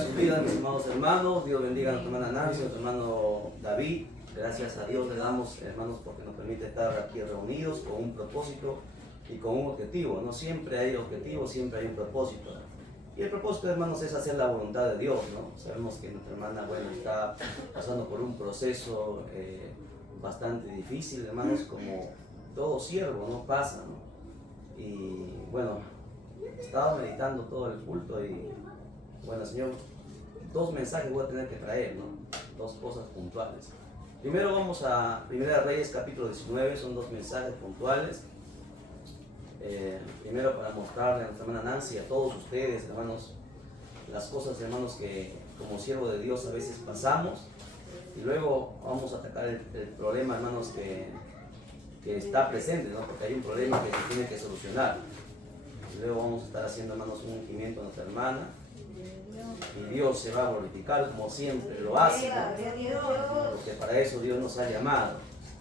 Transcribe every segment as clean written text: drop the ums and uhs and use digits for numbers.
Sus vidas, mis amados hermanos. Dios bendiga a nuestra hermana Nancy, a nuestro hermano David. Gracias a Dios le damos, hermanos, porque nos permite estar aquí reunidos con un propósito y con un objetivo. No siempre hay objetivo, siempre hay un propósito. Y el propósito, hermanos, es hacer la voluntad de Dios, ¿no? Sabemos que nuestra hermana, bueno, está pasando por un proceso bastante difícil, hermanos, como todo siervo, ¿no? Pasa, ¿no? Y bueno, estaba meditando todo el culto y bueno, Señor, dos mensajes voy a tener que traer, ¿no? Dos cosas puntuales. Primero vamos a Primera Reyes capítulo 19, son dos mensajes puntuales. Primero para mostrarle a nuestra hermana Nancy y a todos ustedes, hermanos, las cosas, hermanos, que como siervo de Dios a veces pasamos. Y luego vamos a atacar el problema, hermanos, que está presente, ¿no? Porque hay un problema que se tiene que solucionar. Y luego vamos a estar haciendo, hermanos, un ungimiento a nuestra hermana. Y Dios se va a glorificar como siempre lo hace, ¿no? Porque para eso Dios nos ha llamado.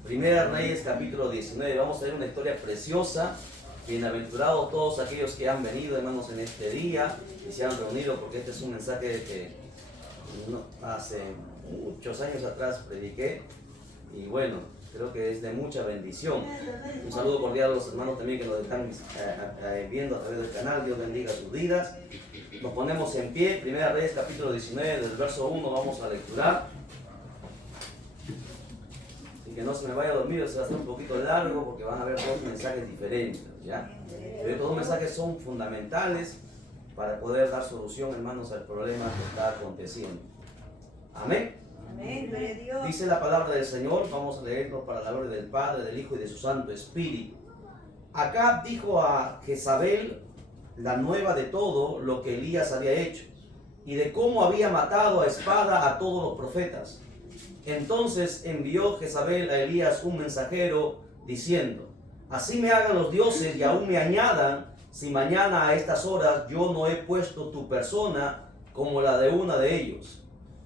Primera Reyes capítulo 19, vamos a ver una historia preciosa. Bienaventurados todos aquellos que han venido, hermanos, en este día y se han reunido, porque este es un mensaje que hace muchos años atrás prediqué y bueno, creo que es de mucha bendición. Un saludo cordial a los hermanos también que nos están viendo a través del canal. Dios bendiga sus vidas. Nos ponemos en pie. Primera Reyes capítulo 19, del verso 1 vamos a lecturar. Y que no se me vaya a dormir, se va a hacer un poquito largo porque van a haber dos mensajes diferentes, ¿ya? Pero estos dos mensajes son fundamentales para poder dar solución, hermanos, al problema que está aconteciendo. Amén. Dice la palabra del Señor, vamos a leerlo para la gloria del Padre, del Hijo y de su Santo Espíritu. Acab dijo a Jezabel la nueva de todo lo que Elías había hecho y de cómo había matado a espada a todos los profetas. Entonces envió Jezabel a Elías un mensajero diciendo: así me hagan los dioses y aún me añadan, si mañana a estas horas yo no he puesto tu persona como la de una de ellos.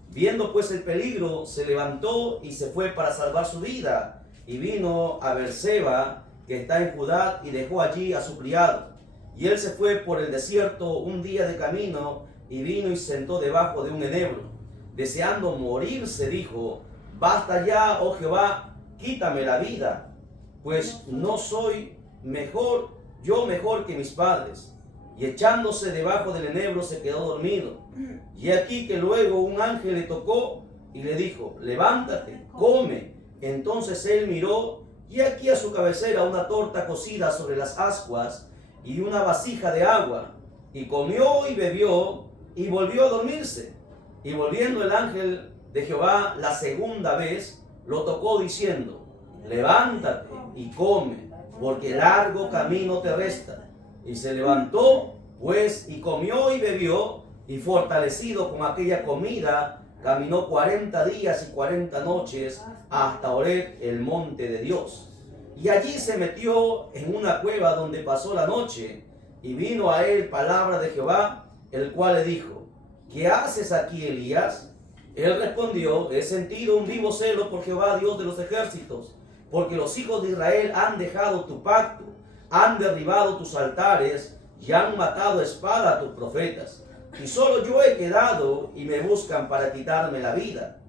Viendo pues el peligro, se levantó y se fue para salvar su vida, y vino a Beerseba, que está en Judá, y dejó allí a su criado. Y él se fue por el desierto un día de camino, y vino y se sentó debajo de un enebro. Deseando morirse, dijo: basta ya, oh Jehová, quítame la vida, pues no soy yo mejor que mis padres. Y echándose debajo del enebro se quedó dormido. Y aquí que luego un ángel le tocó y le dijo: levántate, come. Entonces él miró, y aquí a su cabecera una torta cocida sobre las ascuas y una vasija de agua. Y comió y bebió y volvió a dormirse. Y volviendo el ángel de Jehová la segunda vez, lo tocó diciendo: levántate y come, porque largo camino te resta. Y se levantó, pues, y comió y bebió, y fortalecido con aquella comida, caminó 40 días y 40 noches hasta Horeb, el monte de Dios. Y allí se metió en una cueva donde pasó la noche, y vino a él palabra de Jehová, el cual le dijo: ¿qué haces aquí, Elías? Él respondió: he sentido un vivo celo por Jehová, Dios de los ejércitos, porque los hijos de Israel han dejado tu pacto, han derribado tus altares y han matado a espada a tus profetas. Y solo yo he quedado y me buscan para quitarme la vida.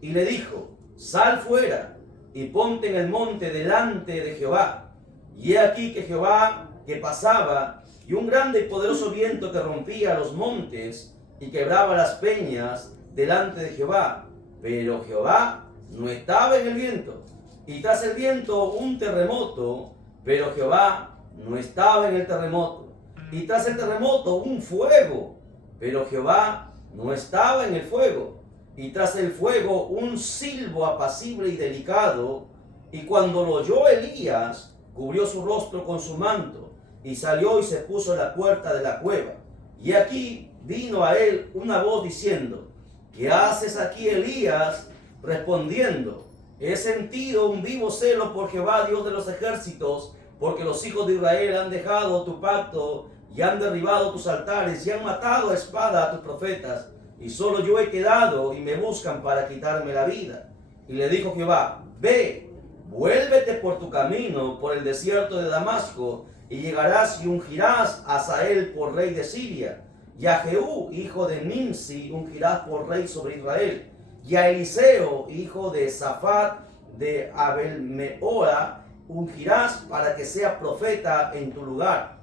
Y le dijo: sal fuera y ponte en el monte delante de Jehová. Y he aquí que Jehová que pasaba, y un grande y poderoso viento que rompía los montes y quebraba las peñas delante de Jehová. Pero Jehová no estaba en el viento. Y tras el viento un terremoto, pero Jehová no estaba en el terremoto. Y tras el terremoto un fuego, pero Jehová no estaba en el fuego. Y tras el fuego un silbo apacible y delicado. Y cuando lo oyó Elías, cubrió su rostro con su manto, y salió y se puso a la puerta de la cueva. Y aquí vino a él una voz diciendo: ¿qué haces aquí, Elías? Respondiendo: he sentido un vivo celo por Jehová, Dios de los ejércitos, porque los hijos de Israel han dejado tu pacto y han derribado tus altares y han matado a espada a tus profetas. Y solo yo he quedado y me buscan para quitarme la vida. Y le dijo Jehová: ve, vuélvete por tu camino por el desierto de Damasco, y llegarás y ungirás a Hazael por rey de Siria. Y a Jehú, hijo de Nimsi, ungirás por rey sobre Israel. Y a Eliseo, hijo de Safat, de Abel-Mehola, ungirás para que sea profeta en tu lugar.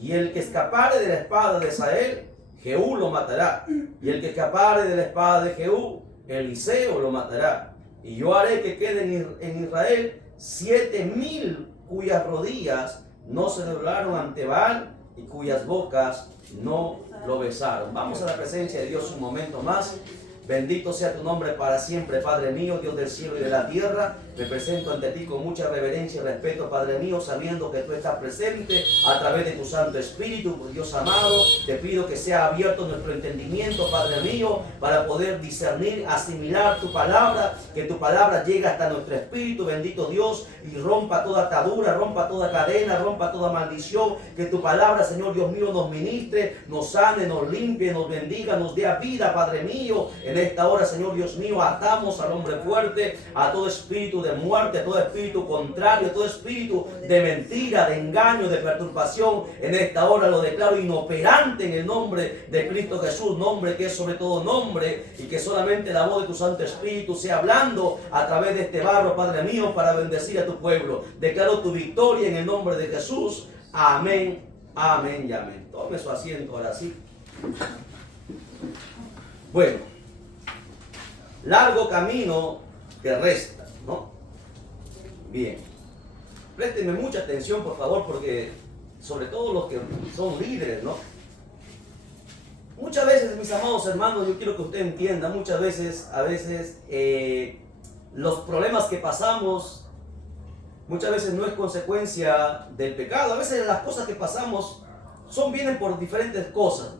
Y el que escapare de la espada de Hazael, Jehú lo matará. Y el que escapare de la espada de Jehú, Eliseo lo matará. Y yo haré que queden en Israel 7,000 cuyas rodillas no se doblaron ante Baal y cuyas bocas no lo besaron. Vamos a la presencia de Dios un momento más. Bendito sea tu nombre para siempre, Padre mío, Dios del cielo y de la tierra. Me presento ante ti con mucha reverencia y respeto, Padre mío, sabiendo que tú estás presente a través de tu Santo Espíritu. Dios amado, te pido que sea abierto nuestro entendimiento, Padre mío, para poder discernir, asimilar tu palabra, que tu palabra llegue hasta nuestro espíritu, bendito Dios, y rompa toda atadura, rompa toda cadena, rompa toda maldición. Que tu palabra, Señor Dios mío, nos ministre, nos sane, nos limpie, nos bendiga, nos dé vida, Padre mío. En esta hora, Señor Dios mío, atamos al hombre fuerte, a todo espíritu de muerte, a todo espíritu contrario, a todo espíritu de mentira, de engaño, de perturbación. En esta hora lo declaro inoperante en el nombre de Cristo Jesús, nombre que es sobre todo nombre, y que solamente la voz de tu Santo Espíritu sea hablando a través de este barro, Padre mío, para bendecir a tu pueblo. Declaro tu victoria en el nombre de Jesús. Amén, amén y amén. Tome su asiento ahora sí. Bueno, largo camino te resta, ¿no? Bien. Préstenme mucha atención, por favor, porque sobre todo los que son líderes, ¿no? Muchas veces, mis amados hermanos, yo quiero que usted entienda, muchas veces, los problemas que pasamos, muchas veces no es consecuencia del pecado. A veces las cosas que pasamos vienen por diferentes cosas.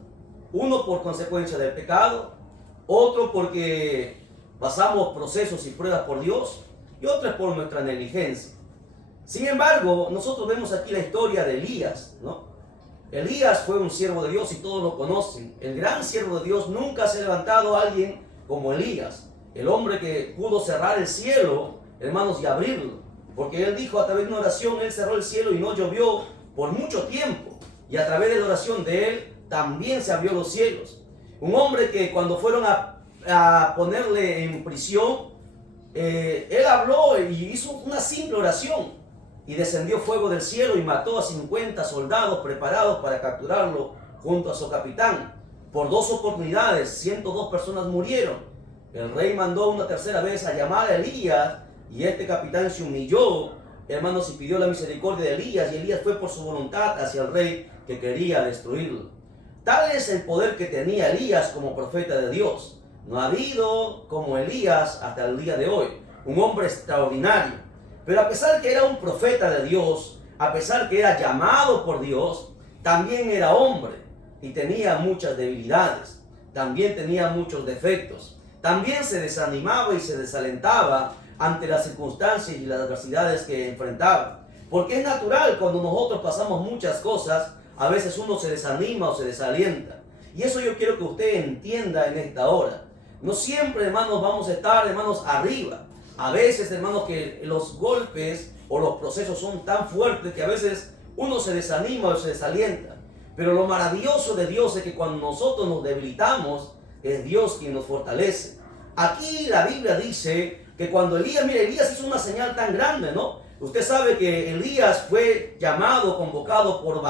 Uno por consecuencia del pecado, otro porque pasamos procesos y pruebas por Dios, y otro es por nuestra negligencia. Sin embargo, nosotros vemos aquí la historia de Elías, ¿no? Elías fue un siervo de Dios y todos lo conocen. El gran siervo de Dios. Nunca se ha levantado alguien como Elías, el hombre que pudo cerrar el cielo, hermanos, y abrirlo. Porque él dijo a través de una oración, él cerró el cielo y no llovió por mucho tiempo. Y a través de la oración de él también se abrió los cielos. Un hombre que cuando fueron a ponerle en prisión, él habló y hizo una simple oración. Y descendió fuego del cielo y mató a 50 soldados preparados para capturarlo junto a su capitán. Por 2 oportunidades, 102 personas murieron. El rey mandó una tercera vez a llamar a Elías y este capitán se humilló, hermanos, y pidió la misericordia de Elías. Y Elías fue por su voluntad hacia el rey que quería destruirlo. Tal es el poder que tenía Elías como profeta de Dios. No ha habido como Elías hasta el día de hoy. Un hombre extraordinario. Pero a pesar que era un profeta de Dios, a pesar que era llamado por Dios, también era hombre y tenía muchas debilidades, también tenía muchos defectos, también se desanimaba y se desalentaba ante las circunstancias y las adversidades que enfrentaba. Porque es natural, cuando nosotros pasamos muchas cosas, a veces uno se desanima o se desalienta. Y eso yo quiero que usted entienda en esta hora. No siempre, hermanos, vamos a estar, hermanos, arriba. A veces, hermanos, que los golpes o los procesos son tan fuertes que a veces uno se desanima o se desalienta. Pero lo maravilloso de Dios es que cuando nosotros nos debilitamos, es Dios quien nos fortalece. Aquí la Biblia dice que cuando Elías hizo una señal tan grande, ¿no? Usted sabe que Elías fue llamado, convocado por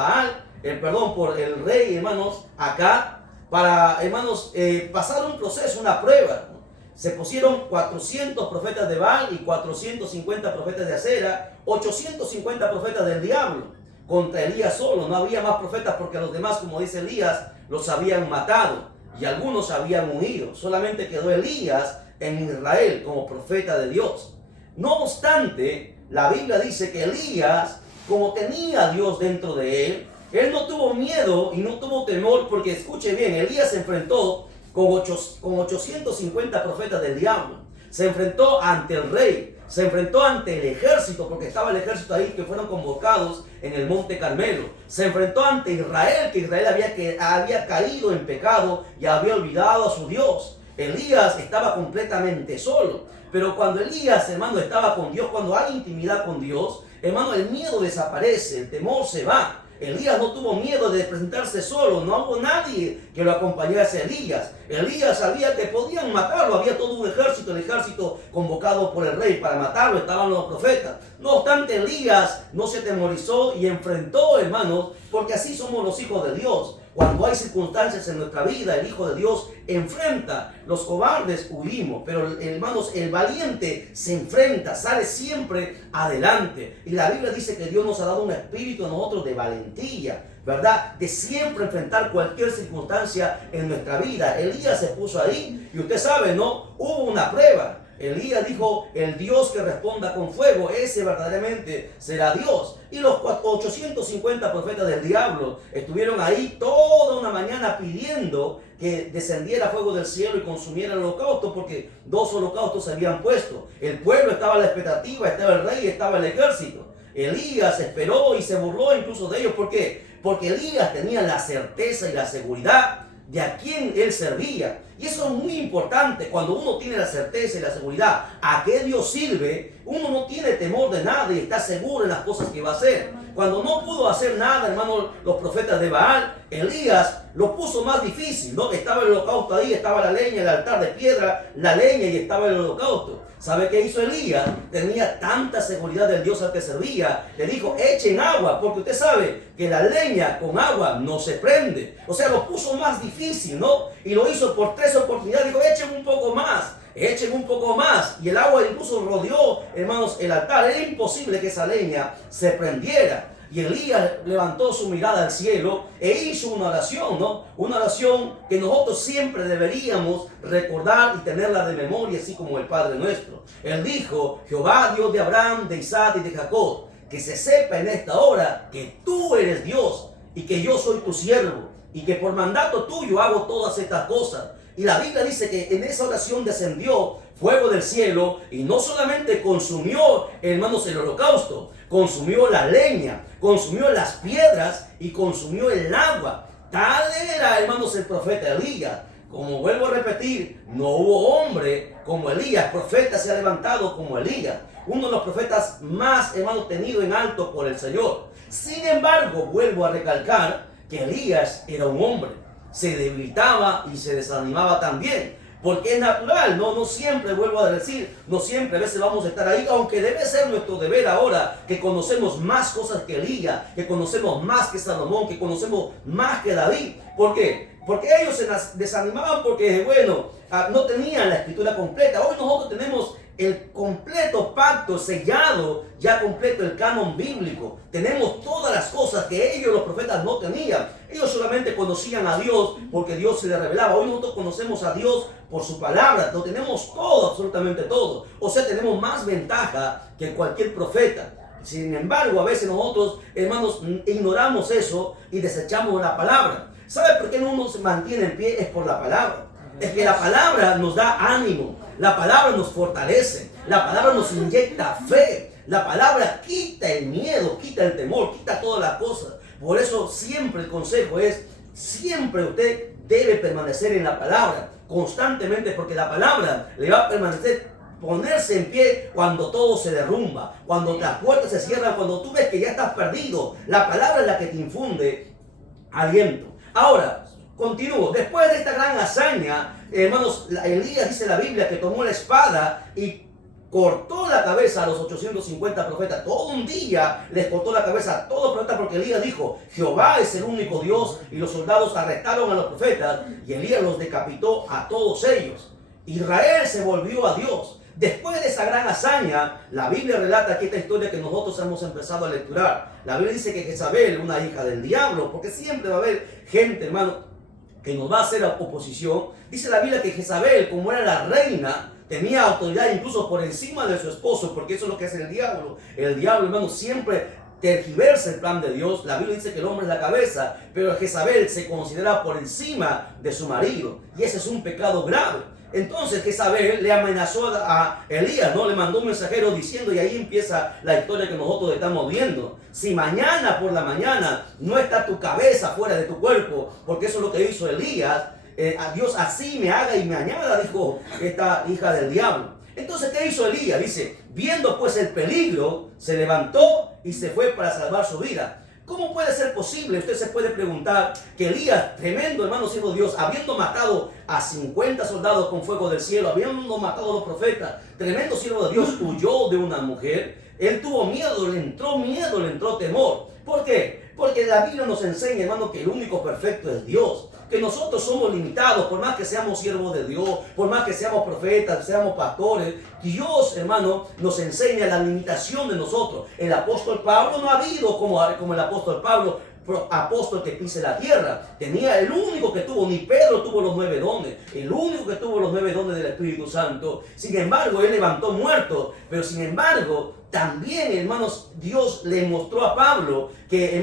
por el rey, hermanos, acá, para, hermanos, pasar un proceso, una prueba, ¿no? Se pusieron 400 profetas de Baal y 450 profetas de Acera, 850 profetas del diablo contra Elías solo. No había más profetas porque los demás, como dice Elías, los habían matado y algunos habían huido. Solamente quedó Elías en Israel como profeta de Dios. No obstante, la Biblia dice que Elías, como tenía a Dios dentro de él no tuvo miedo y no tuvo temor, porque escuche bien, Elías se enfrentó con 850 profetas del diablo. Se enfrentó ante el rey, se enfrentó ante el ejército, porque estaba el ejército ahí que fueron convocados en el monte Carmelo. Se enfrentó ante Israel, que Israel había caído en pecado y había olvidado a su Dios. Elías estaba completamente solo. Pero cuando Elías, hermano, estaba con Dios, cuando hay intimidad con Dios, hermano, el miedo desaparece, el temor se va. Elías no tuvo miedo de presentarse solo, no hubo nadie que lo acompañase a Elías. Elías sabía que podían matarlo, había todo un ejército, el ejército convocado por el rey para matarlo, estaban los profetas. No obstante, Elías no se atemorizó y enfrentó, hermanos, porque así somos los hijos de Dios. Cuando hay circunstancias en nuestra vida, el Hijo de Dios enfrenta. Los cobardes huimos, pero hermanos, el valiente se enfrenta, sale siempre adelante. Y la Biblia dice que Dios nos ha dado un espíritu a nosotros de valentía, ¿verdad? De siempre enfrentar cualquier circunstancia en nuestra vida. Elías se puso ahí y usted sabe, ¿no? Hubo una prueba. Elías dijo, el Dios que responda con fuego, ese verdaderamente será Dios. Y los 850 profetas del diablo estuvieron ahí toda una mañana pidiendo que descendiera fuego del cielo y consumiera el holocausto, porque 2 holocaustos se habían puesto. El pueblo estaba a la expectativa, estaba el rey, estaba el ejército. Elías esperó y se burló incluso de ellos. ¿Por qué? Porque Elías tenía la certeza y la seguridad de a quién él servía. Y eso es muy importante. Cuando uno tiene la certeza y la seguridad a qué Dios sirve, uno no tiene temor de nada y está seguro en las cosas que va a hacer. Cuando no pudo hacer nada, hermano, los profetas de Baal, Elías lo puso más difícil, ¿no? Estaba el holocausto ahí, estaba la leña, el altar de piedra, la leña y estaba el holocausto. ¿Sabe qué hizo Elías? Tenía tanta seguridad del Dios al que servía. Le dijo, echen agua, porque usted sabe que la leña con agua no se prende. O sea, lo puso más difícil, ¿no? Y lo hizo por 3 oportunidades. Dijo, echen un poco más. Echen un poco más. Y el agua incluso rodeó, hermanos, el altar. Era imposible que esa leña se prendiera. Y Elías levantó su mirada al cielo e hizo una oración, ¿no? Una oración que nosotros siempre deberíamos recordar y tenerla de memoria, así como el Padre nuestro. Él dijo, Jehová, Dios de Abraham, de Isaac y de Jacob, que se sepa en esta hora que tú eres Dios y que yo soy tu siervo y que por mandato tuyo hago todas estas cosas. Y la Biblia dice que en esa oración descendió fuego del cielo y no solamente consumió, hermanos, el holocausto, consumió la leña, consumió las piedras y consumió el agua. Tal era, hermanos, el profeta Elías. Como vuelvo a repetir, no hubo hombre como Elías, profeta se ha levantado como Elías, uno de los profetas más, hermanos, tenido en alto por el Señor. Sin embargo, vuelvo a recalcar que Elías era un hombre, se debilitaba y se desanimaba también. Porque es natural, no siempre, vuelvo a decir, no siempre a veces vamos a estar ahí, aunque debe ser nuestro deber ahora, que conocemos más cosas que Elías, que conocemos más que Salomón, que conocemos más que David. ¿Por qué? Porque ellos se desanimaban porque, bueno, no tenían la escritura completa. Hoy nosotros tenemos el completo pacto sellado, ya completo el canon bíblico. Tenemos todas las cosas que ellos, los profetas, no tenían. Ellos solamente conocían a Dios porque Dios se les revelaba. Hoy nosotros conocemos a Dios por su palabra. Lo tenemos todo, absolutamente todo. O sea, tenemos más ventaja que cualquier profeta. Sin embargo, a veces nosotros, hermanos, ignoramos eso y desechamos la palabra. ¿Sabe por qué uno se mantiene en pie? Es por la palabra. Es que la palabra nos da ánimo. La palabra nos fortalece. La palabra nos inyecta fe. La palabra quita el miedo, quita el temor, quita todas las cosas. Por eso siempre el consejo es, siempre usted debe permanecer en la palabra constantemente, porque la palabra le va a permanecer, ponerse en pie cuando todo se derrumba, cuando las puertas se cierran, cuando tú ves que ya estás perdido. La palabra es la que te infunde aliento. Ahora, continúo. Después de esta gran hazaña, hermanos, Elías, dice la Biblia, que tomó la espada y cortó la cabeza a los 850 profetas. Todo un día les cortó la cabeza a todos los profetas, porque Elías dijo, Jehová es el único Dios, y los soldados arrestaron a los profetas y Elías los decapitó a todos ellos. Israel se volvió a Dios. Después de esa gran hazaña, la Biblia relata aquí esta historia que nosotros hemos empezado a lecturar. La Biblia dice que Jezabel, una hija del diablo, porque siempre va a haber gente, hermano, que nos va a hacer oposición. Dice la Biblia que Jezabel, como era la reina, tenía autoridad incluso por encima de su esposo, porque eso es lo que hace el diablo. El diablo, hermano, siempre tergiversa el plan de Dios. La Biblia dice que el hombre es la cabeza, pero Jezabel se considera por encima de su marido, y ese es un pecado grave. Entonces Jezabel le amenazó a Elías, ¿no? Le mandó un mensajero diciendo, y ahí empieza la historia que nosotros estamos viendo. Si mañana por la mañana no está tu cabeza fuera de tu cuerpo, porque eso es lo que hizo Elías, a Dios así me haga y me añada, dijo esta hija del diablo. Entonces, ¿qué hizo Elías? Dice, viendo pues el peligro, se levantó y se fue para salvar su vida. ¿Cómo puede ser posible? Usted se puede preguntar que Elías, tremendo hermano hijo de Dios, habiendo matado a 50 soldados con fuego del cielo, habiendo matado a los profetas, tremendo siervo de Dios, huyó de una mujer. Él tuvo miedo, le entró temor. ¿Por qué? Porque la Biblia nos enseña, hermano, que el único perfecto es Dios. Que nosotros somos limitados, por más que seamos siervos de Dios, por más que seamos profetas, seamos pastores. Dios, hermano, nos enseña la limitación de nosotros. El apóstol Pablo no ha habido como el apóstol Pablo, apóstol que pise la tierra. El único que tuvo, ni Pedro tuvo los 9 dones, el único que tuvo los 9 dones del Espíritu Santo. Sin embargo, él levantó muertos, pero sin embargo, también, hermanos, Dios le mostró a Pablo que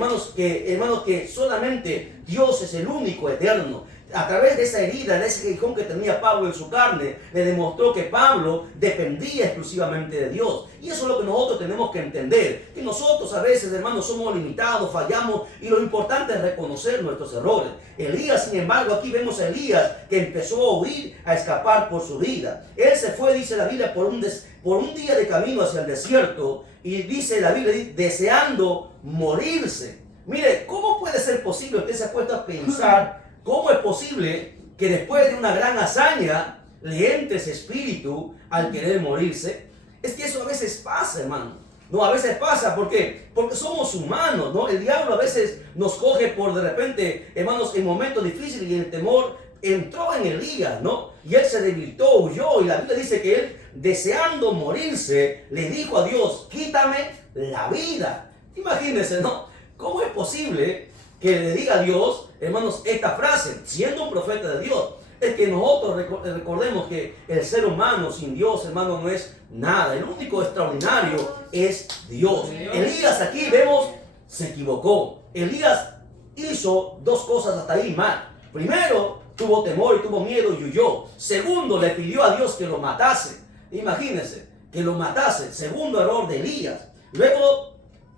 solamente Dios es el único eterno. A través de esa herida, de ese aguijón que tenía Pablo en su carne, le demostró que Pablo dependía exclusivamente de Dios. Y eso es lo que nosotros tenemos que entender, que nosotros a veces, hermanos, somos limitados, fallamos, y lo importante es reconocer nuestros errores. Elías, sin embargo, aquí vemos a Elías que empezó a huir, a escapar por su vida. Él se fue, dice la Biblia, por un día de camino hacia el desierto, y dice la Biblia, deseando morirse. Mire, ¿cómo puede ser posible? Usted se ha puesto a pensar, ¿cómo es posible que después de una gran hazaña le entre ese espíritu al querer morirse? Es que eso a veces pasa, hermano. No, a veces pasa, ¿por qué? Porque somos humanos, ¿no? El diablo a veces nos coge por de repente, hermanos, en momentos difíciles, y el temor entró en Elías, ¿no? Y él se debilitó, huyó, y la Biblia dice que él, deseando morirse, le dijo a Dios, quítame la vida. Imagínense, ¿no? ¿Cómo es posible que le diga a Dios, hermanos, esta frase, siendo un profeta de Dios? Es que nosotros recordemos que el ser humano sin Dios, hermano, no es nada. El único extraordinario es Dios. Elías, aquí vemos, se equivocó. Elías hizo dos cosas hasta ahí mal. Primero, tuvo temor y tuvo miedo y huyó. Segundo, le pidió a Dios que lo matase. Imagínense, que lo matase. Segundo error de Elías. Luego,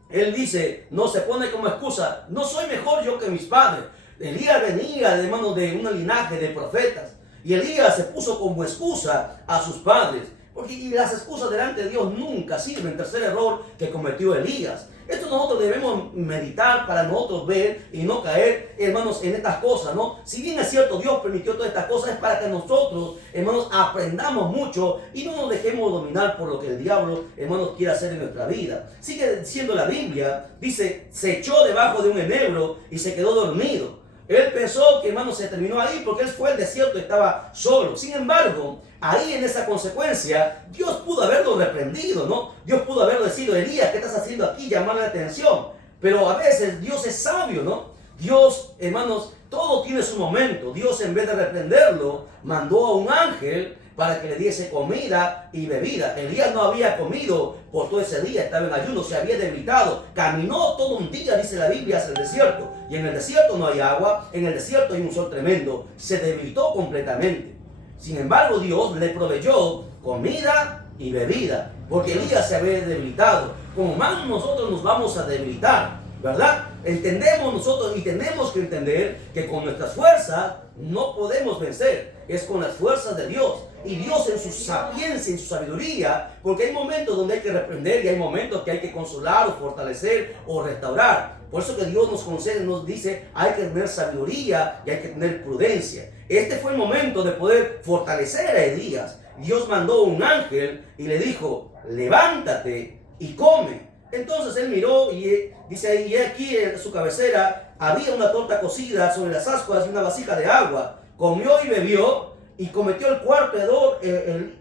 él dice, no se pone como excusa, no soy mejor yo que mis padres. Elías venía, hermano, de un linaje de profetas. Y Elías se puso como excusa a sus padres. Porque las excusas delante de Dios nunca sirven. Tercer error que cometió Elías. Esto nosotros debemos meditar para nosotros ver y no caer, hermanos, en estas cosas, ¿no? Si bien es cierto, Dios permitió todas estas cosas, es para que nosotros, hermanos, aprendamos mucho y no nos dejemos dominar por lo que el diablo, hermanos, quiere hacer en nuestra vida. Sigue diciendo la Biblia, dice, se echó debajo de un enebro y se quedó dormido. Él pensó que, hermano, se terminó ahí porque él fue al desierto y estaba solo. Sin embargo, ahí en esa consecuencia, Dios pudo haberlo reprendido, ¿no? Dios pudo haberlo decidido, Elías, ¿qué estás haciendo aquí? Llamarle la atención. Pero a veces Dios es sabio, ¿no? Dios, hermanos, todo tiene su momento. Dios, en vez de reprenderlo, mandó a un ángel para que le diese comida y bebida. Elías no había comido por todo ese día, estaba en ayuno, se había debilitado. Caminó todo un día, dice la Biblia, hacia el desierto. Y en el desierto no hay agua, en el desierto hay un sol tremendo. Se debilitó completamente. Sin embargo, Dios le proveyó comida y bebida, porque Elías se había debilitado. Como más nosotros nos vamos a debilitar, ¿verdad? Entendemos nosotros y tenemos que entender que con nuestras fuerzas no podemos vencer. Es con las fuerzas de Dios. Y Dios en su sapiencia, en su sabiduría, porque hay momentos donde hay que reprender y hay momentos que hay que consolar o fortalecer o restaurar. Por eso que Dios nos concede, nos dice, hay que tener sabiduría y hay que tener prudencia. Este fue el momento de poder fortalecer a Elías. Dios mandó un ángel y le dijo, levántate y come. Entonces él miró y dice ahí, aquí en su cabecera había una torta cocida sobre las ascuas y una vasija de agua. Comió y bebió y cometió el cuarto error.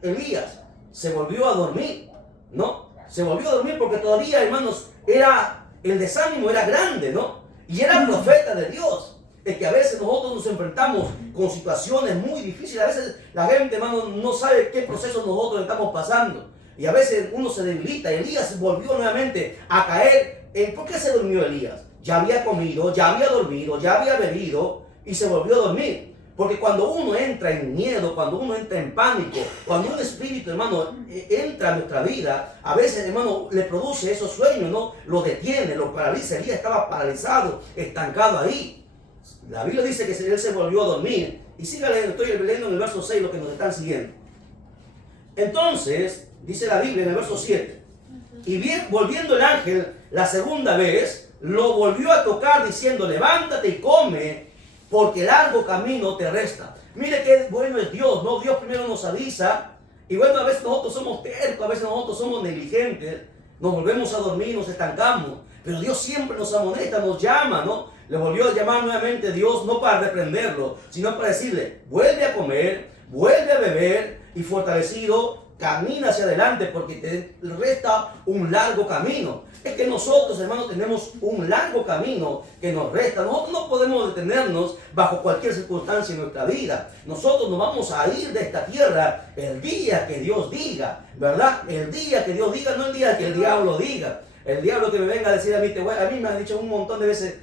Elías se volvió a dormir, ¿no? Se volvió a dormir porque todavía, hermanos, el desánimo era grande, ¿no? Y era profeta de Dios. Es que a veces nosotros nos enfrentamos con situaciones muy difíciles. A veces la gente, hermano, no sabe qué proceso nosotros estamos pasando. Y a veces uno se debilita. Elías volvió nuevamente a caer. ¿Por qué se durmió Elías? Ya había comido, ya había dormido, ya había bebido y se volvió a dormir. Porque cuando uno entra en miedo, cuando uno entra en pánico, cuando un espíritu, hermano, entra en nuestra vida, a veces, hermano, le produce esos sueños, ¿no? Lo detiene, lo paraliza. Elías estaba paralizado, estancado ahí. La Biblia dice que él se volvió a dormir. Y siga leyendo, estoy leyendo en el verso 6 lo que nos están siguiendo. Entonces, dice la Biblia en el verso 7, y bien, volviendo el ángel la segunda vez, lo volvió a tocar diciendo, levántate y come, porque largo camino te resta. Mire qué bueno es Dios, ¿no? Dios primero nos avisa, y bueno, a veces nosotros somos tercos, a veces nosotros somos negligentes, nos volvemos a dormir, nos estancamos, pero Dios siempre nos amonesta, nos llama, ¿no? Le volvió a llamar nuevamente Dios, no para reprenderlo, sino para decirle, vuelve a comer, vuelve a beber, y fortalecido, camina hacia adelante, porque te resta un largo camino. Es que nosotros, hermanos, tenemos un largo camino que nos resta. Nosotros no podemos detenernos bajo cualquier circunstancia en nuestra vida. Nosotros nos vamos a ir de esta tierra el día que Dios diga, ¿verdad? El día que Dios diga, no el día que el diablo diga. El diablo que me venga a decir a mí, a mí me han dicho un montón de veces,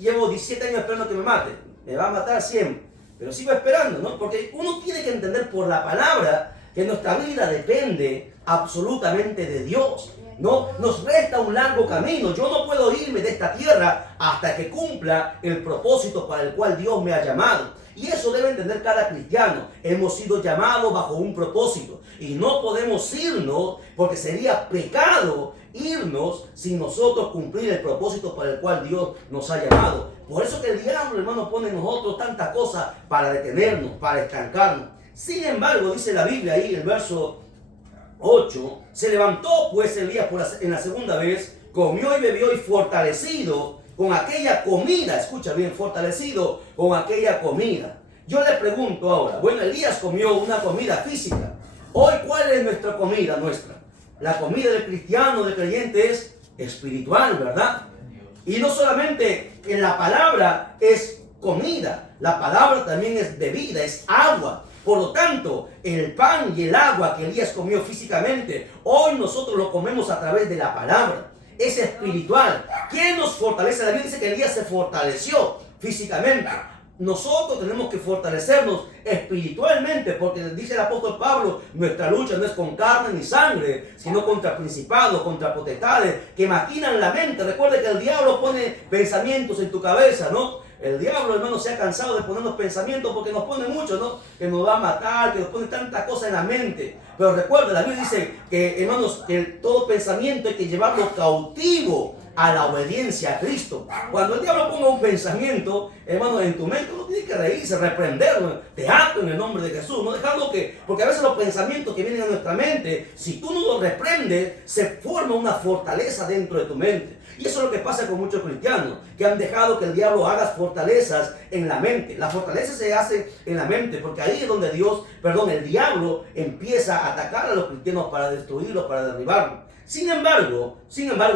llevo 17 años esperando que me mate, me va a matar siempre, pero sigo esperando, ¿no? Porque uno tiene que entender por la palabra que nuestra vida depende absolutamente de Dios. No, nos resta un largo camino. Yo no puedo irme de esta tierra hasta que cumpla el propósito para el cual Dios me ha llamado. Y eso debe entender cada cristiano. Hemos sido llamados bajo un propósito. Y no podemos irnos, porque sería pecado irnos sin nosotros cumplir el propósito para el cual Dios nos ha llamado. Por eso que el diablo, hermano, pone en nosotros tantas cosas para detenernos, para estancarnos. Sin embargo, dice la Biblia ahí, el verso 8, se levantó pues Elías en la segunda vez, comió y bebió y fortalecido con aquella comida, escucha bien, fortalecido con aquella comida. Yo le pregunto ahora, bueno, Elías comió una comida física. Hoy, ¿cuál es nuestra comida nuestra? La comida del cristiano, del creyente es espiritual, ¿verdad? Y no solamente en la palabra es comida, la palabra también es bebida, es agua. Por lo tanto, el pan y el agua que Elías comió físicamente, hoy nosotros lo comemos a través de la palabra. Es espiritual. ¿Quién nos fortalece? La Biblia dice que Elías se fortaleció físicamente. Nosotros tenemos que fortalecernos espiritualmente, porque dice el apóstol Pablo, nuestra lucha no es con carne ni sangre, sino contra principados, contra potestades que maquinan la mente. Recuerde que el diablo pone pensamientos en tu cabeza, ¿no? El diablo, hermano, se ha cansado de ponernos pensamientos porque nos pone mucho, ¿no? Que nos va a matar, que nos pone tantas cosas en la mente. Pero recuerda, la Biblia dice que, hermanos, que todo pensamiento hay que llevarlo cautivo a la obediencia a Cristo. Cuando el diablo ponga un pensamiento, hermano, en tu mente, uno tiene que reírse, reprenderlo, te ato en el nombre de Jesús, no dejarlo que, porque a veces los pensamientos que vienen a nuestra mente, si tú no los reprendes, se forma una fortaleza dentro de tu mente. Y eso es lo que pasa con muchos cristianos, que han dejado que el diablo haga fortalezas en la mente. La fortaleza se hace en la mente, porque ahí es donde el diablo empieza a atacar a los cristianos para destruirlos, para derribarlos. Sin embargo,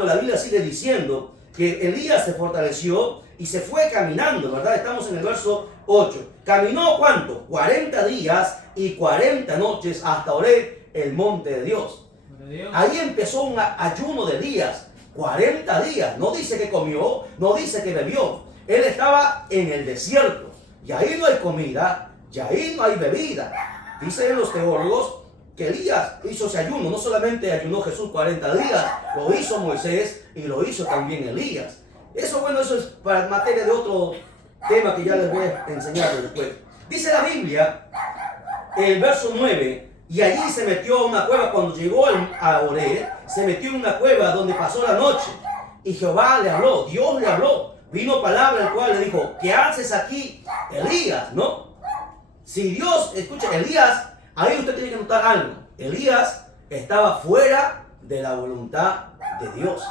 la Biblia sigue diciendo que Elías se fortaleció y se fue caminando, ¿verdad? Estamos en el verso 8. ¿Caminó cuánto? 40 días y 40 noches hasta Horeb, el monte de Dios. Ahí empezó un ayuno de Elías. 40 días, no dice que comió, no dice que bebió. Él estaba en el desierto, y ahí no hay comida, y ahí no hay bebida. Dicen los teólogos que Elías hizo ese ayuno. No solamente ayunó Jesús 40 días, lo hizo Moisés y lo hizo también Elías. Eso es para materia de otro tema que ya les voy a enseñar después. Dice la Biblia, el verso 9, y allí se metió a una cueva. Cuando llegó a Horeb, se metió en una cueva donde pasó la noche. Y Jehová le habló, Dios le habló. Vino palabra el cual le dijo, ¿qué haces aquí, Elías? ¿No? Si Dios, escucha, Elías, ahí usted tiene que notar algo. Elías estaba fuera de la voluntad de Dios.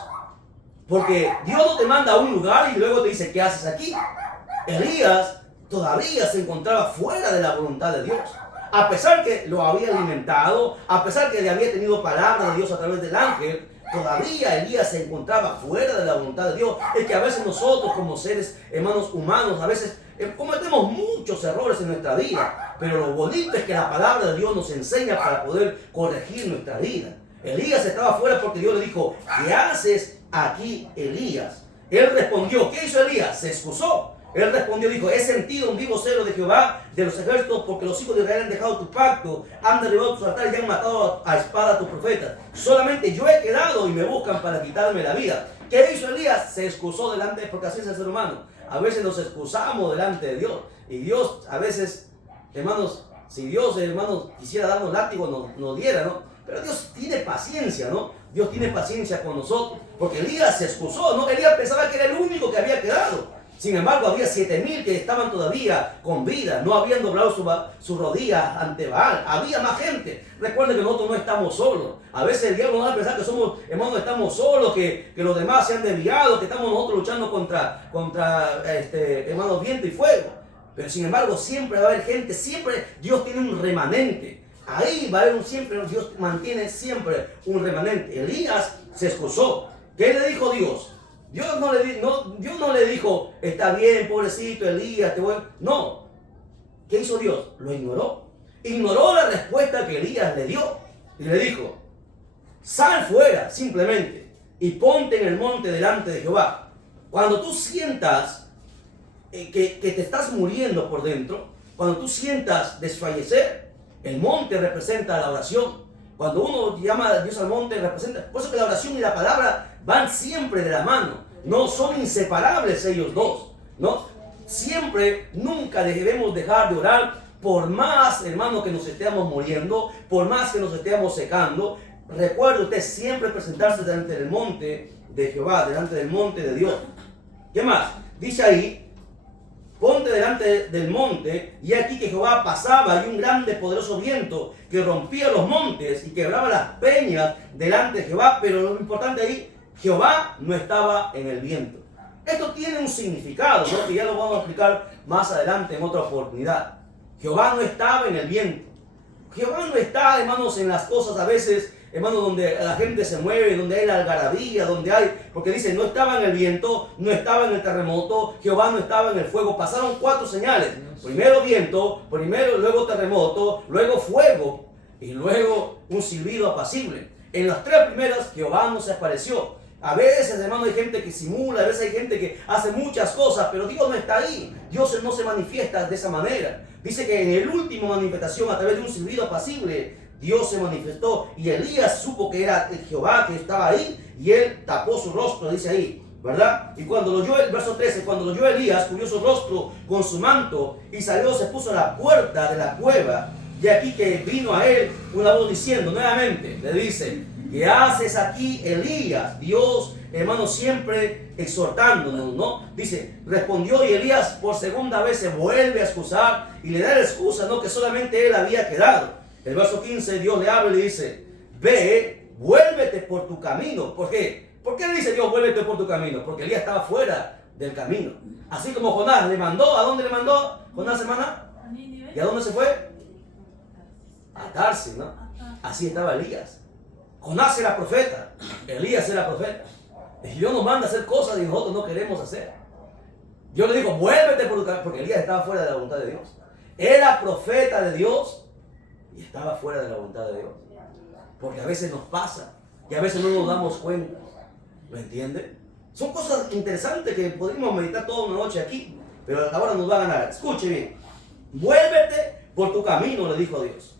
Porque Dios no te manda a un lugar y luego te dice, ¿qué haces aquí? Elías todavía se encontraba fuera de la voluntad de Dios. A pesar que lo había alimentado, a pesar que le había tenido palabra de Dios a través del ángel, todavía Elías se encontraba fuera de la voluntad de Dios. Es que a veces nosotros como seres, hermanos humanos, a veces cometemos muchos errores en nuestra vida. Pero lo bonito es que la palabra de Dios nos enseña para poder corregir nuestra vida. Elías estaba fuera porque Dios le dijo, ¿qué haces aquí, Elías? Él respondió, ¿qué hizo Elías? Se excusó. Él respondió, dijo, he sentido un vivo celo de Jehová de los ejércitos, porque los hijos de Israel han dejado tu pacto, han derribado tus altares y han matado a espada a tus profetas. Solamente yo he quedado y me buscan para quitarme la vida. ¿Qué hizo Elías? Se excusó delante de, porque así es el ser humano. A veces nos excusamos delante de Dios. Y Dios, a veces, hermanos, si Dios, hermanos, quisiera darnos látigo, nos diera, ¿no? Pero Dios tiene paciencia, ¿no? Dios tiene paciencia con nosotros. Porque Elías se excusó, ¿no? Elías pensaba que era el único que había quedado. Sin embargo, había 7,000 que estaban todavía con vida. No habían doblado sus rodillas ante Baal. Había más gente. Recuerden que nosotros no estamos solos. A veces el diablo nos hace pensar que somos, hermanos, estamos solos, que los demás se han desviado, que estamos nosotros luchando contra hermanos, viento y fuego. Pero sin embargo, siempre va a haber gente, siempre Dios tiene un remanente. Ahí va a haber siempre, Dios mantiene siempre un remanente. Elías se excusó. ¿Qué le dijo Dios? Dios no le dijo, está bien, pobrecito Elías, te voy. No. ¿Qué hizo Dios? Lo ignoró. Ignoró la respuesta que Elías le dio. Y le dijo, sal fuera simplemente y ponte en el monte delante de Jehová. Cuando tú sientas que te estás muriendo por dentro, cuando tú sientas desfallecer, el monte representa la oración. Cuando uno llama a Dios al monte, representa. Por eso que la oración y la palabra van siempre de la mano. No son inseparables ellos dos, ¿no? Siempre, nunca debemos dejar de orar, por más, hermano, que nos estemos muriendo, por más que nos estemos secando. Recuerde usted siempre presentarse delante del monte de Jehová, delante del monte de Dios. ¿Qué más? Dice ahí, ponte delante del monte, y aquí que Jehová pasaba, y un grande poderoso viento que rompía los montes y quebraba las peñas delante de Jehová. Pero lo importante ahí, Jehová no estaba en el viento. Esto tiene un significado, ¿no? Que ya lo vamos a explicar más adelante en otra oportunidad. Jehová no estaba en el viento. Jehová no está, hermanos, en las cosas a veces, hermanos, donde la gente se mueve, donde hay la algarabía, donde hay, porque dice, no estaba en el viento, no estaba en el terremoto, Jehová no estaba en el fuego. Pasaron 4 señales. Primero viento, luego terremoto, luego fuego y luego un silbido apacible. En las 3 primeras, Jehová no se apareció. A veces, hermano, hay gente que simula, a veces hay gente que hace muchas cosas, pero Dios no está ahí. Dios no se manifiesta de esa manera. Dice que en el último manifestación, a través de un silbido apacible, Dios se manifestó, y Elías supo que era el Jehová que estaba ahí, y él tapó su rostro, dice ahí, ¿verdad? Y cuando lo oyó, el verso 13, cuando lo oyó Elías, cubrió su rostro con su manto, y salió, se puso a la puerta de la cueva. Y aquí que vino a él una voz diciendo, nuevamente, le dice, ¿qué haces aquí, Elías? Dios, hermano, siempre exhortándonos, ¿no? Dice, respondió, y Elías por segunda vez se vuelve a excusar, y le da la excusa, ¿no? Que solamente él había quedado. El verso 15, Dios le habla y le dice, ve, vuélvete por tu camino. ¿Por qué? ¿Por qué le dice Dios, vuélvete por tu camino? Porque Elías estaba fuera del camino. Así como Jonás le mandó, ¿a dónde le mandó Jonás, hermana? ¿Y a dónde se fue? A Tarsis, ¿no? Así estaba Elías. Jonás era profeta, Elías era profeta. Y Dios nos manda a hacer cosas y nosotros no queremos hacer. Dios le dijo, vuélvete por tu camino, porque Elías estaba fuera de la voluntad de Dios. Era profeta de Dios y estaba fuera de la voluntad de Dios. Porque a veces nos pasa y a veces no nos damos cuenta. ¿Lo entiende? Son cosas interesantes que podríamos meditar toda una noche aquí, pero ahora nos va a ganar. Escuche bien. Vuélvete por tu camino, le dijo Dios,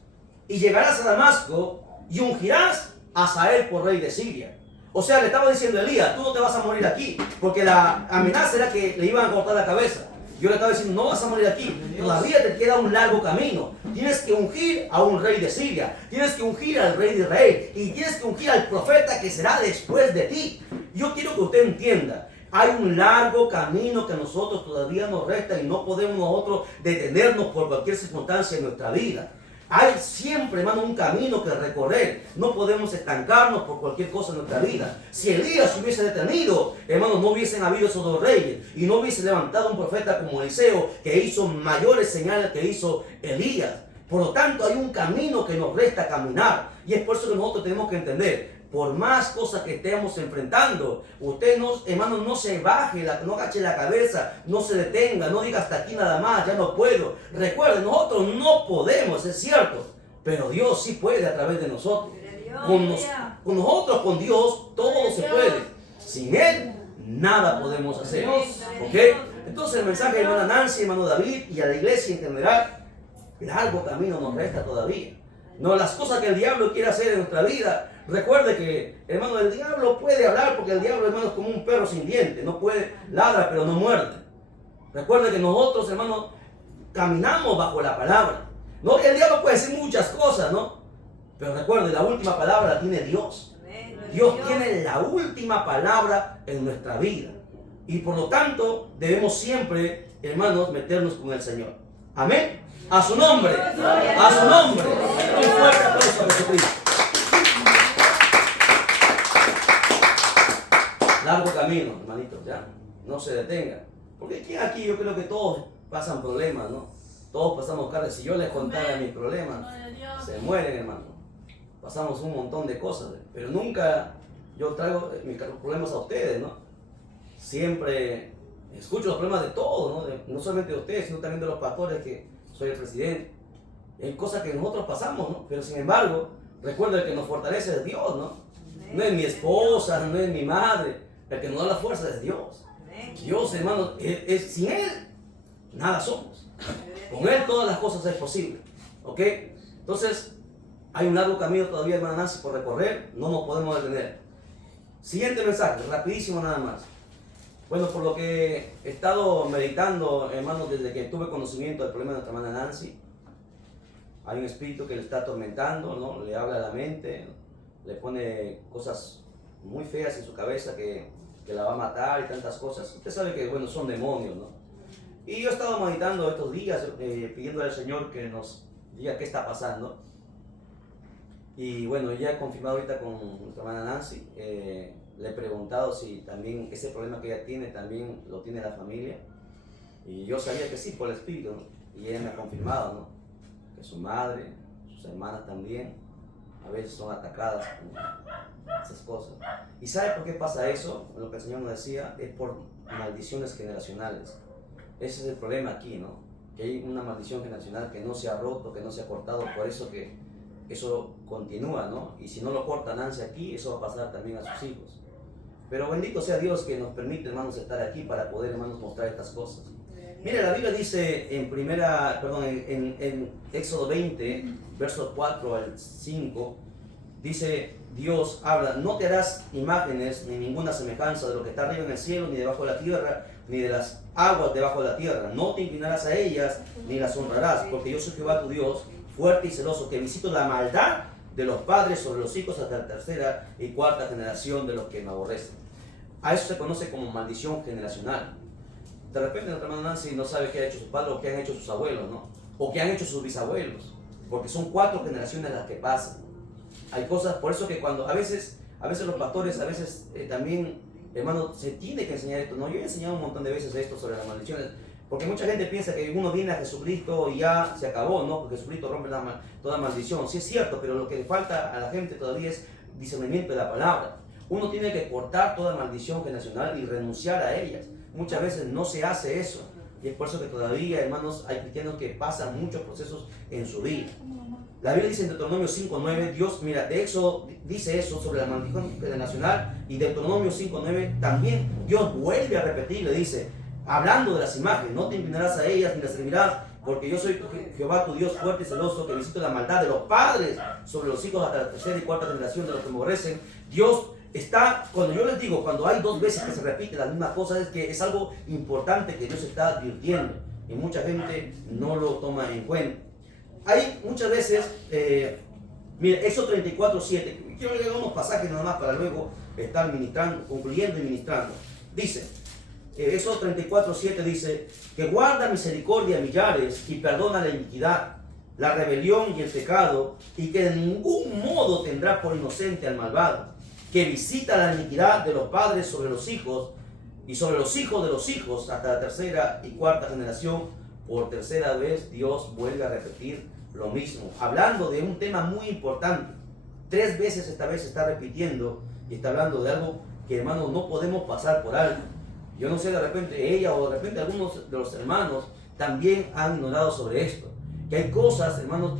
y llegarás a Damasco y ungirás a Hazael por rey de Siria. O sea, le estaba diciendo a Elías, tú no te vas a morir aquí, porque la amenaza era que le iban a cortar la cabeza. Yo le estaba diciendo, no vas a morir aquí, todavía te queda un largo camino. Tienes que ungir a un rey de Siria, tienes que ungir al rey de Israel, y tienes que ungir al profeta que será después de ti. Yo quiero que usted entienda, hay un largo camino que a nosotros todavía nos resta, y no podemos nosotros detenernos por cualquier circunstancia en nuestra vida. Hay siempre, hermano, un camino que recorrer. No podemos estancarnos por cualquier cosa en nuestra vida. Si Elías se hubiese detenido, hermano, no hubiesen habido esos 2 reyes, y no hubiese levantado un profeta como Eliseo, que hizo mayores señales que hizo Elías. Por lo tanto, hay un camino que nos resta caminar, y es por eso que nosotros tenemos que entender, por más cosas que estemos enfrentando, usted, no, hermano, no se baje, no agache la cabeza, no se detenga, no diga hasta aquí nada más, ya no puedo. Recuerden, nosotros no podemos, es cierto, pero Dios sí puede a través de nosotros. Con nosotros, con Dios, todo se puede. Sin Él, nada podemos hacer. ¿Ok? Entonces el mensaje de hermana Nancy, hermano David y a la iglesia en general, largo camino nos resta todavía. No, las cosas que el diablo quiere hacer en nuestra vida. Recuerde que, hermano, el diablo puede hablar, porque el diablo, hermano, es como un perro sin dientes. No puede, ladra, pero no muerde. Recuerde que nosotros, hermano, caminamos bajo la palabra. No, el diablo puede decir muchas cosas, ¿no? Pero recuerde, la última palabra la tiene Dios. Dios tiene la última palabra en nuestra vida. Y por lo tanto, debemos siempre, hermanos, meternos con el Señor. Amén. A su nombre. A su nombre. Un fuerte aplauso a Jesucristo. Largo camino, hermanitos, ya. No se detengan. Porque aquí yo creo que todos pasan problemas, ¿no? Todos pasamos cargas. Si yo les contara mis problemas, se mueren, hermano. Pasamos un montón de cosas, pero nunca yo traigo mis problemas a ustedes, ¿no? Siempre escucho los problemas de todos, ¿no? No solamente de ustedes, sino también de los pastores, que soy el presidente. Hay cosas que nosotros pasamos, ¿no? Pero sin embargo, recuerda el que nos fortalece es Dios, ¿no? No es mi esposa, no es mi madre. El que nos da la fuerza es Dios. Dios, hermano, sin Él, nada somos. Con Él todas las cosas es posible. ¿Ok? Entonces, hay un largo camino todavía, hermana Nancy, por recorrer. No nos podemos detener. Siguiente mensaje, rapidísimo nada más. Bueno, por lo que he estado meditando, hermanos, desde que tuve conocimiento del problema de nuestra hermana Nancy, hay un espíritu que le está atormentando, ¿no? Le habla a la mente, le pone cosas muy feas en su cabeza que la va a matar y tantas cosas. Usted sabe que, bueno, son demonios, ¿no? Y yo he estado meditando estos días, pidiéndole al Señor que nos diga qué está pasando. Y bueno, ya he confirmado ahorita con nuestra hermana Nancy. Le he preguntado si también ese problema que ella tiene, también lo tiene la familia. Y yo sabía que sí, por el espíritu, ¿no? Y ella me ha confirmado, ¿no? Que su madre, sus hermanas también, a veces son atacadas con esas cosas. ¿Y sabe por qué pasa eso? Lo que el Señor nos decía, es por maldiciones generacionales. Ese es el problema aquí, ¿no? Que hay una maldición generacional que no se ha roto, que no se ha cortado, por eso que eso continúa, ¿no? Y si no lo corta Nancy aquí, eso va a pasar también a sus hijos. Pero bendito sea Dios que nos permite, hermanos, estar aquí para poder, hermanos, mostrar estas cosas. Mire, la Biblia dice en Éxodo 20, versos 4 al 5, dice, Dios habla, no te harás imágenes ni ninguna semejanza de lo que está arriba en el cielo, ni debajo de la tierra, ni de las aguas debajo de la tierra. No te inclinarás a ellas, ni las honrarás, porque yo soy Jehová tu Dios, fuerte y celoso, que visito la maldad de los padres sobre los hijos hasta la tercera y cuarta generación de los que me aborrecen. A eso se conoce como maldición generacional. De repente nuestra hermana Nancy no sabe qué ha hecho su padre o qué han hecho sus abuelos, ¿no? O qué han hecho sus bisabuelos, porque son 4 generaciones las que pasan. Hay cosas, por eso que cuando a veces los pastores, también, hermano, se tiene que enseñar esto, ¿no? Yo he enseñado un montón de veces esto sobre las maldiciones, porque mucha gente piensa que uno viene a Jesucristo y ya se acabó, ¿no? Porque Jesucristo rompe toda maldición. Sí es cierto, pero lo que le falta a la gente todavía es discernimiento de la palabra. Uno tiene que cortar toda maldición generacional y renunciar a ellas. Muchas veces no se hace eso. Y es por eso que todavía, hermanos, hay cristianos que pasan muchos procesos en su vida. La Biblia dice en Deuteronomio 5.9, Dios, mira, de Éxodo dice eso sobre la maldición generacional, y Deuteronomio 5.9 también Dios vuelve a repetir, le dice, hablando de las imágenes, no te inclinarás a ellas ni las servirás, porque yo soy Jehová tu Dios fuerte y celoso, que visito la maldad de los padres sobre los hijos hasta la tercera y cuarta generación de los que me aborrecen. Dios está, cuando yo les digo, cuando hay 2 veces que se repite la misma cosa, es que es algo importante que Dios está advirtiendo, y mucha gente no lo toma en cuenta. Hay muchas veces, mire, Éxodo 34:7, quiero leer unos pasajes nada más para luego estar ministrando, concluyendo y ministrando. Dice, Éxodo 34:7 dice, que guarda misericordia a millares y perdona la iniquidad, la rebelión y el pecado, y que de ningún modo tendrá por inocente al malvado, que visita la iniquidad de los padres sobre los hijos y sobre los hijos de los hijos hasta la tercera y cuarta generación. Por tercera vez Dios vuelve a repetir lo mismo, hablando de un tema muy importante. 3 veces esta vez se está repitiendo y está hablando de algo que, hermanos, no podemos pasar por alto. Yo no sé, de repente ella o de repente algunos de los hermanos también han ignorado sobre esto. Que hay cosas, hermanos,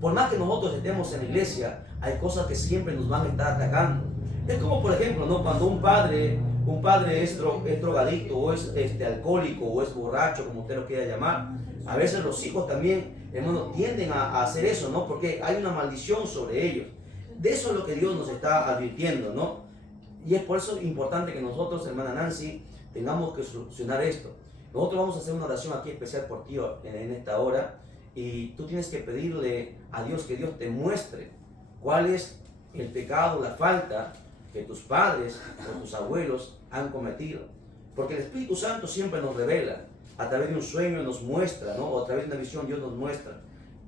por más que nosotros estemos en la iglesia, hay cosas que siempre nos van a estar atacando. Es como, por ejemplo, ¿no? Cuando un padre es drogadicto o es alcohólico o es borracho, como usted lo quiera llamar, a veces los hijos también, hermanos, tienden a hacer eso, ¿no? Porque hay una maldición sobre ellos. De eso es lo que Dios nos está advirtiendo, ¿no? Y es por eso importante que nosotros, hermana Nancy, tengamos que solucionar esto. Nosotros vamos a hacer una oración aquí especial por ti en esta hora, y tú tienes que pedirle a Dios que Dios te muestre cuál es el pecado, la falta que tus padres o tus abuelos han cometido. Porque el Espíritu Santo siempre nos revela, a través de un sueño nos muestra, ¿no? O a través de una visión Dios nos muestra.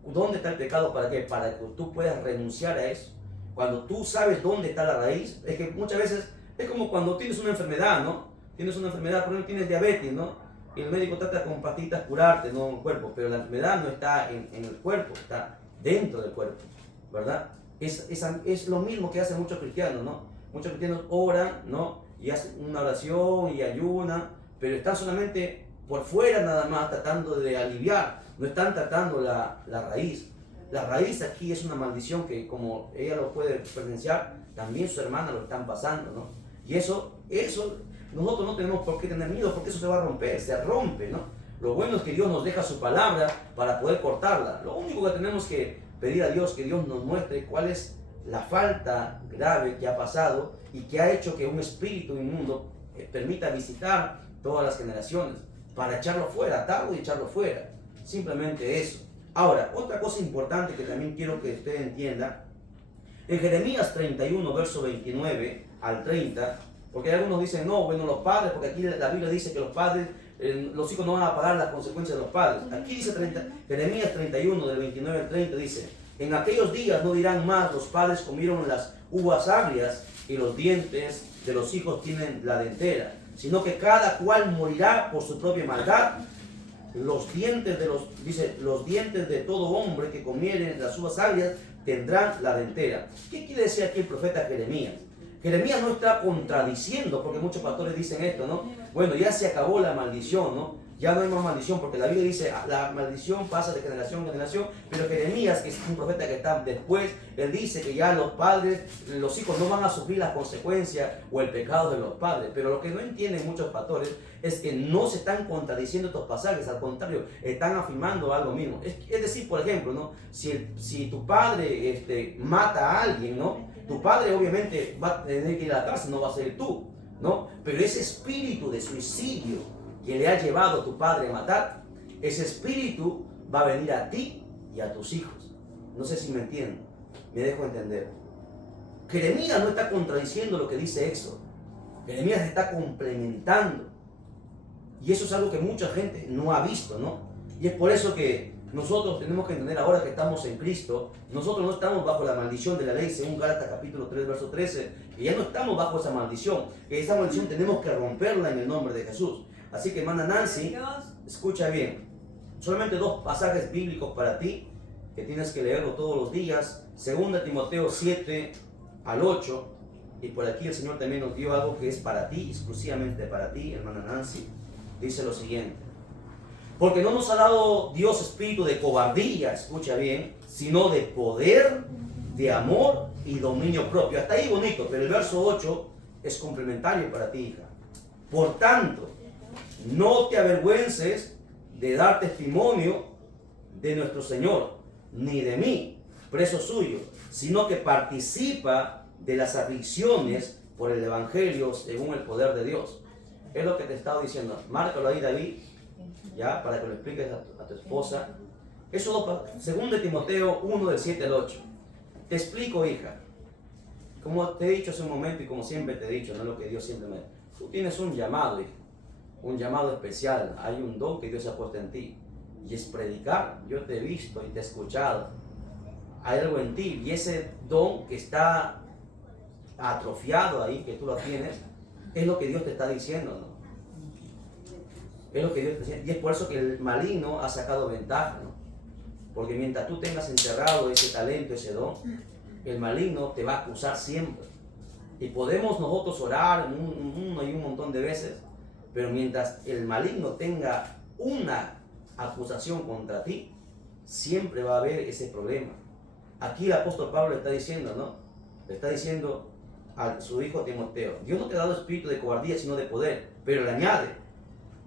¿Dónde está el pecado? ¿Para qué? Para que tú puedas renunciar a eso. Cuando tú sabes dónde está la raíz, es que muchas veces es como cuando tienes una enfermedad, ¿no? Tienes una enfermedad, por ejemplo, tienes diabetes, ¿no? Y el médico trata con pastillas curarte, ¿no? En el cuerpo, pero la enfermedad no está en el cuerpo, está dentro del cuerpo, ¿verdad? Es lo mismo que hacen muchos cristianos, ¿no? Muchos cristianos oran, ¿no? Y hacen una oración y ayunan, pero están solamente por fuera nada más tratando de aliviar, no están tratando la raíz. La raíz aquí es una maldición que, como ella lo puede presenciar, también sus hermanas lo están pasando, ¿no? Y eso nosotros no tenemos por qué tener miedo, porque eso se va a romper, se rompe, ¿no? Lo bueno es que Dios nos deja su palabra para poder cortarla. Lo único que tenemos que pedir a Dios, que Dios nos muestre cuál es la falta grave que ha pasado y que ha hecho que un espíritu inmundo permita visitar todas las generaciones, para echarlo fuera, atarlo y echarlo fuera. Simplemente eso. Ahora, otra cosa importante que también quiero que usted entienda, en Jeremías 31, verso 29 al 30, porque algunos dicen, no, bueno, los padres, porque aquí la Biblia dice que los padres, los hijos no van a pagar las consecuencias de los padres. Aquí dice Jeremías 31, del 29 al 30, dice, en aquellos días no dirán más, los padres comieron las uvas agrias y los dientes de los hijos tienen la dentera, sino que cada cual morirá por su propia maldad. Los dientes de todo hombre que comiere las uvas agrias tendrán la dentera. ¿Qué quiere decir aquí el profeta Jeremías? Jeremías no está contradiciendo, porque muchos pastores dicen esto, ¿no? Bueno, ya se acabó la maldición, ¿no? Ya no hay más maldición, porque la Biblia dice, la maldición pasa de generación en generación, pero Jeremías, que es un profeta que está después, él dice que ya los padres, los hijos no van a sufrir las consecuencias o el pecado de los padres. Pero lo que no entienden muchos pastores es que no se están contradiciendo estos pasajes, al contrario, están afirmando algo mismo. Es decir, por ejemplo, ¿no? Si tu padre mata a alguien, ¿no? Tu padre obviamente va a tener que ir a la cárcel, no va a ser tú, ¿no? Pero ese espíritu de suicidio que le ha llevado a tu padre a matar, ese espíritu va a venir a ti y a tus hijos. No sé si me entienden, me dejo entender. Jeremías no está contradiciendo lo que dice Éxodo. Jeremías está complementando. Y eso es algo que mucha gente no ha visto, ¿no? Y es por eso que nosotros tenemos que entender ahora que estamos en Cristo, nosotros no estamos bajo la maldición de la ley, según Gálatas capítulo 3, verso 13, que ya no estamos bajo esa maldición, que esa maldición tenemos que romperla en el nombre de Jesús. Así que, hermana Nancy, escucha bien, solamente dos pasajes bíblicos para ti, que tienes que leerlo todos los días, 2 Timoteo 7 al 8, y por aquí el Señor también nos dio algo que es para ti, exclusivamente para ti, hermana Nancy. Dice lo siguiente: porque no nos ha dado Dios espíritu de cobardía, escucha bien, sino de poder, de amor y dominio propio. Hasta ahí bonito, pero el verso 8 es complementario para ti, hija. Por tanto, no te avergüences de dar testimonio de nuestro Señor, ni de mí, preso suyo, sino que participa de las aflicciones por el Evangelio según el poder de Dios. Es lo que te he estado diciendo. Márcalo ahí, David, ya, para que lo expliques a tu esposa. Eso, 2 Timoteo 1, del 7 al 8. Te explico, hija. Como te he dicho hace un momento y como siempre te he dicho, no es lo que Dios siempre me... Tú tienes un llamado, hija. Un llamado especial. Hay un don que Dios ha puesto en ti. Y es predicar. Yo te he visto y te he escuchado. Hay algo en ti. Y ese don que está atrofiado ahí, que tú lo tienes, es lo que Dios te está diciendo, ¿no? Es lo que Dios te está diciendo. Y es por eso que el maligno ha sacado ventaja, ¿no? Porque mientras tú tengas enterrado ese talento, ese don, el maligno te va a acusar siempre. Y podemos nosotros orar uno y un montón de veces, pero mientras el maligno tenga una acusación contra ti, siempre va a haber ese problema. Aquí el apóstol Pablo está diciendo, ¿no? Le está diciendo a su hijo Timoteo: Dios no te ha dado espíritu de cobardía, sino de poder. Pero le añade: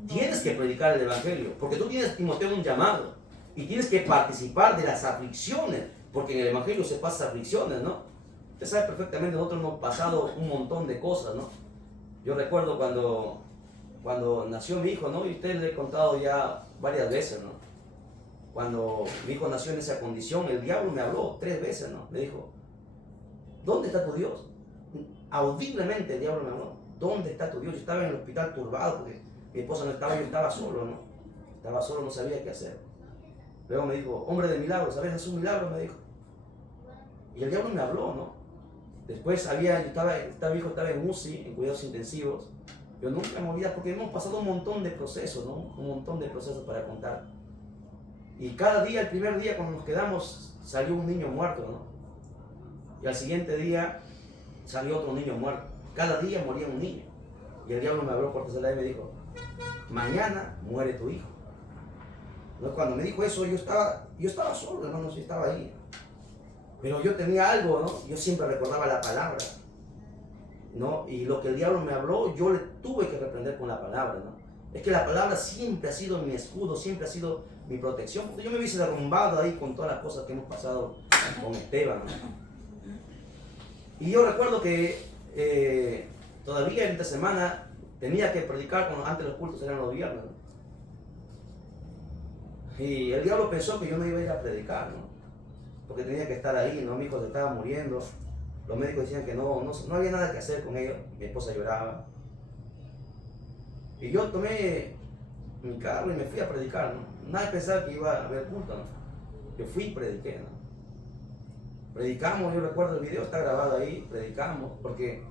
tienes que predicar el evangelio, porque tú tienes, Timoteo, un llamado, y tienes que participar de las aflicciones, porque en el evangelio se pasan aflicciones, ¿no? Usted sabe perfectamente, nosotros hemos pasado un montón de cosas, ¿no? Yo recuerdo cuando nació mi hijo, ¿no? Y usted le he contado ya varias veces, ¿no? Cuando mi hijo nació en esa condición, el diablo me habló 3 veces, ¿no? Me dijo: ¿Dónde está tu Dios? Audiblemente el diablo me habló. ¿Dónde está tu Dios? Yo estaba en el hospital turbado porque mi esposa no estaba, yo estaba solo, ¿no? Estaba solo, no sabía qué hacer. Luego me dijo, hombre de milagros, ¿sabes hacer un milagro? Me dijo. Y el diablo me habló, ¿no? Después mi hijo estaba en UCI, en cuidados intensivos. Yo nunca me olvidé porque hemos pasado un montón de procesos, ¿no? Un montón de procesos para contar. Y cada día, el primer día cuando nos quedamos, salió un niño muerto, ¿no? Y al siguiente día salió otro niño muerto. Cada día moría un niño. Y el diablo me habló por tercera vez y me dijo, mañana muere tu hijo. ¿No? Cuando me dijo eso, yo estaba solo, hermano, yo estaba ahí. Pero yo tenía algo, ¿no? Yo siempre recordaba la palabra, ¿no? Y lo que el diablo me habló, yo le tuve que reprender con la palabra, ¿no? Es que la palabra siempre ha sido mi escudo, siempre ha sido mi protección. Porque yo me hubiese derrumbado ahí con todas las cosas que hemos pasado con Esteban, ¿no? Y yo recuerdo que todavía esta semana tenía que predicar cuando antes los cultos eran los viernes, ¿no? Y el diablo pensó que yo no iba a ir a predicar, ¿no? Porque tenía que estar ahí, ¿no? Mi hijo se estaba muriendo. Los médicos decían que no había nada que hacer con ellos. Mi esposa lloraba. Y yo tomé mi carro y me fui a predicar, ¿no? Nadie pensaba que iba a haber culto, ¿no? Yo fui y prediqué, ¿no? Predicamos, yo recuerdo el video, está grabado ahí, predicamos, porque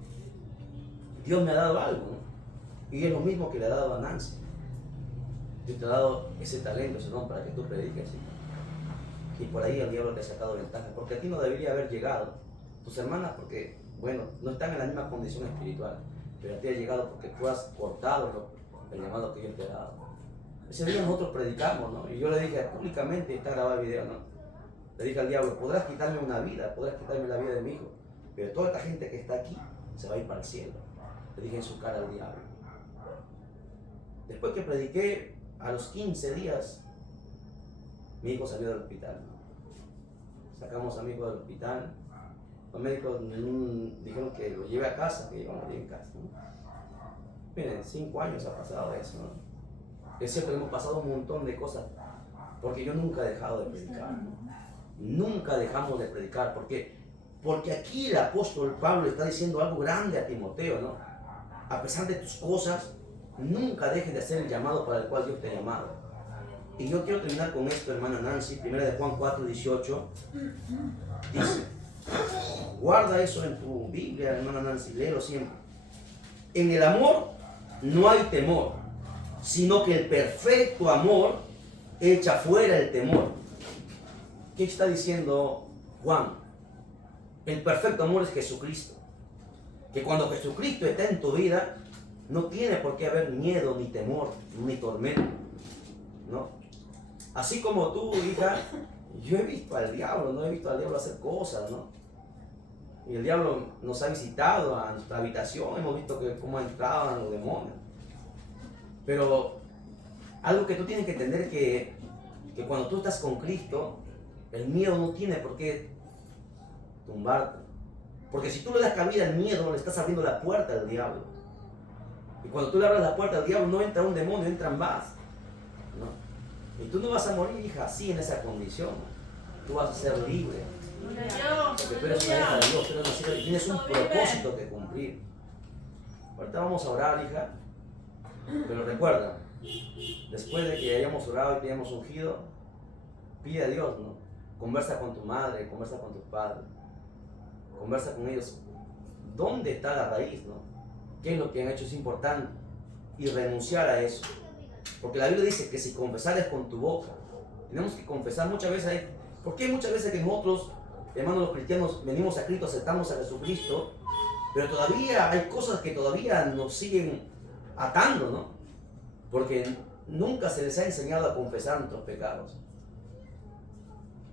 Dios me ha dado algo, ¿no? Y es lo mismo que le ha dado a Nancy. Dios te ha dado ese talento, ese don para que tú prediques, ¿sí? Y por ahí el diablo te ha sacado ventaja, porque a ti no debería haber llegado. Tus hermanas, porque, bueno, no están en la misma condición espiritual, pero a ti ha llegado porque tú has cortado el llamado que Dios te ha dado. Ese día nosotros predicamos, ¿no? Y yo le dije públicamente, está grabado el video, ¿no? Le dije al diablo, podrás quitarme una vida, podrás quitarme la vida de mi hijo, pero toda esta gente que está aquí se va a ir para el cielo. Le dije en su cara al diablo. Después que prediqué, a los 15 días, mi hijo salió del hospital. Sacamos a mi hijo del hospital. Los médicos dijeron que lo lleve a casa, que iba a morir en casa, ¿no? Miren, 5 años ha pasado eso, ¿no? Es cierto que hemos pasado un montón de cosas, porque yo nunca he dejado de predicar, ¿no? Nunca dejamos de predicar, porque aquí el apóstol Pablo está diciendo algo grande a Timoteo, ¿no? A pesar de tus cosas, nunca dejes de hacer el llamado para el cual Dios te ha llamado. Y yo quiero terminar con esto, hermana Nancy, 1 de Juan 4:18, dice, guarda eso en tu Biblia, hermana Nancy, léelo siempre. En el amor no hay temor, sino que el perfecto amor echa fuera el temor. ¿Qué está diciendo Juan? El perfecto amor es Jesucristo. Que cuando Jesucristo está en tu vida, no tiene por qué haber miedo, ni temor, ni tormento, ¿no? Así como tú, hija, yo he visto al diablo, ¿no? He visto al diablo hacer cosas, ¿no? Y el diablo nos ha visitado a nuestra habitación, hemos visto cómo entraban los demonios. Pero algo que tú tienes que entender que cuando tú estás con Cristo, el miedo no tiene por qué tumbarte. Porque si tú le das cabida al miedo, le estás abriendo la puerta al diablo. Y cuando tú le abres la puerta al diablo, no entra un demonio, entran más, ¿no? Y tú no vas a morir, hija, así en esa condición. Tú vas a ser libre. Porque tú eres una hija de Dios, tú eres una hija y tienes un propósito que cumplir. Ahorita vamos a orar, hija. Pero recuerda, después de que hayamos orado y que hayamos ungido, pide a Dios, ¿no? Conversa con tu madre, conversa con tus padres. Conversa con ellos. ¿Dónde está la raíz, no? ¿Qué es lo que han hecho? Es importante. Y renunciar a eso. Porque la Biblia dice que si confesares con tu boca, tenemos que confesar muchas veces. ¿Por qué muchas veces que nosotros, hermanos los cristianos, venimos a Cristo, aceptamos a Jesucristo, pero todavía hay cosas que todavía nos siguen atando, ¿no? Porque nunca se les ha enseñado a confesar nuestros pecados.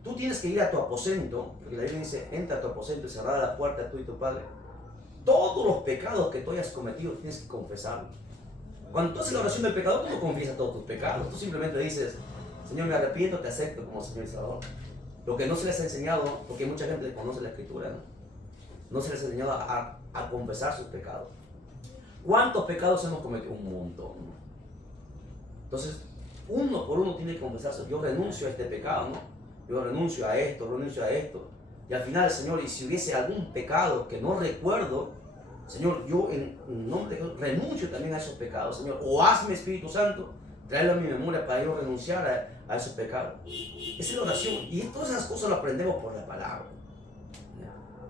Tú tienes que ir a tu aposento, porque la Biblia dice, entra a tu aposento y cerrada la puerta tú y tu padre. Todos los pecados que tú hayas cometido tienes que confesarlos. Cuando tú haces la oración del pecador, tú no confiesas todos tus pecados. Tú simplemente dices, Señor, me arrepiento, te acepto como Señor y Salvador. Lo que no se les ha enseñado, porque mucha gente conoce la Escritura, ¿no? No se les ha enseñado a confesar sus pecados. ¿Cuántos pecados hemos cometido? Un montón. Entonces, uno por uno tiene que confesarse. Yo renuncio a este pecado, ¿no? Yo renuncio a esto, renuncio a esto. Y al final, Señor, y si hubiese algún pecado que no recuerdo, Señor, yo en nombre de Dios renuncio también a esos pecados, Señor. O hazme, Espíritu Santo, traerlo a mi memoria para yo renunciar a esos pecados. Esa es la oración. Y todas esas cosas lo aprendemos por la palabra.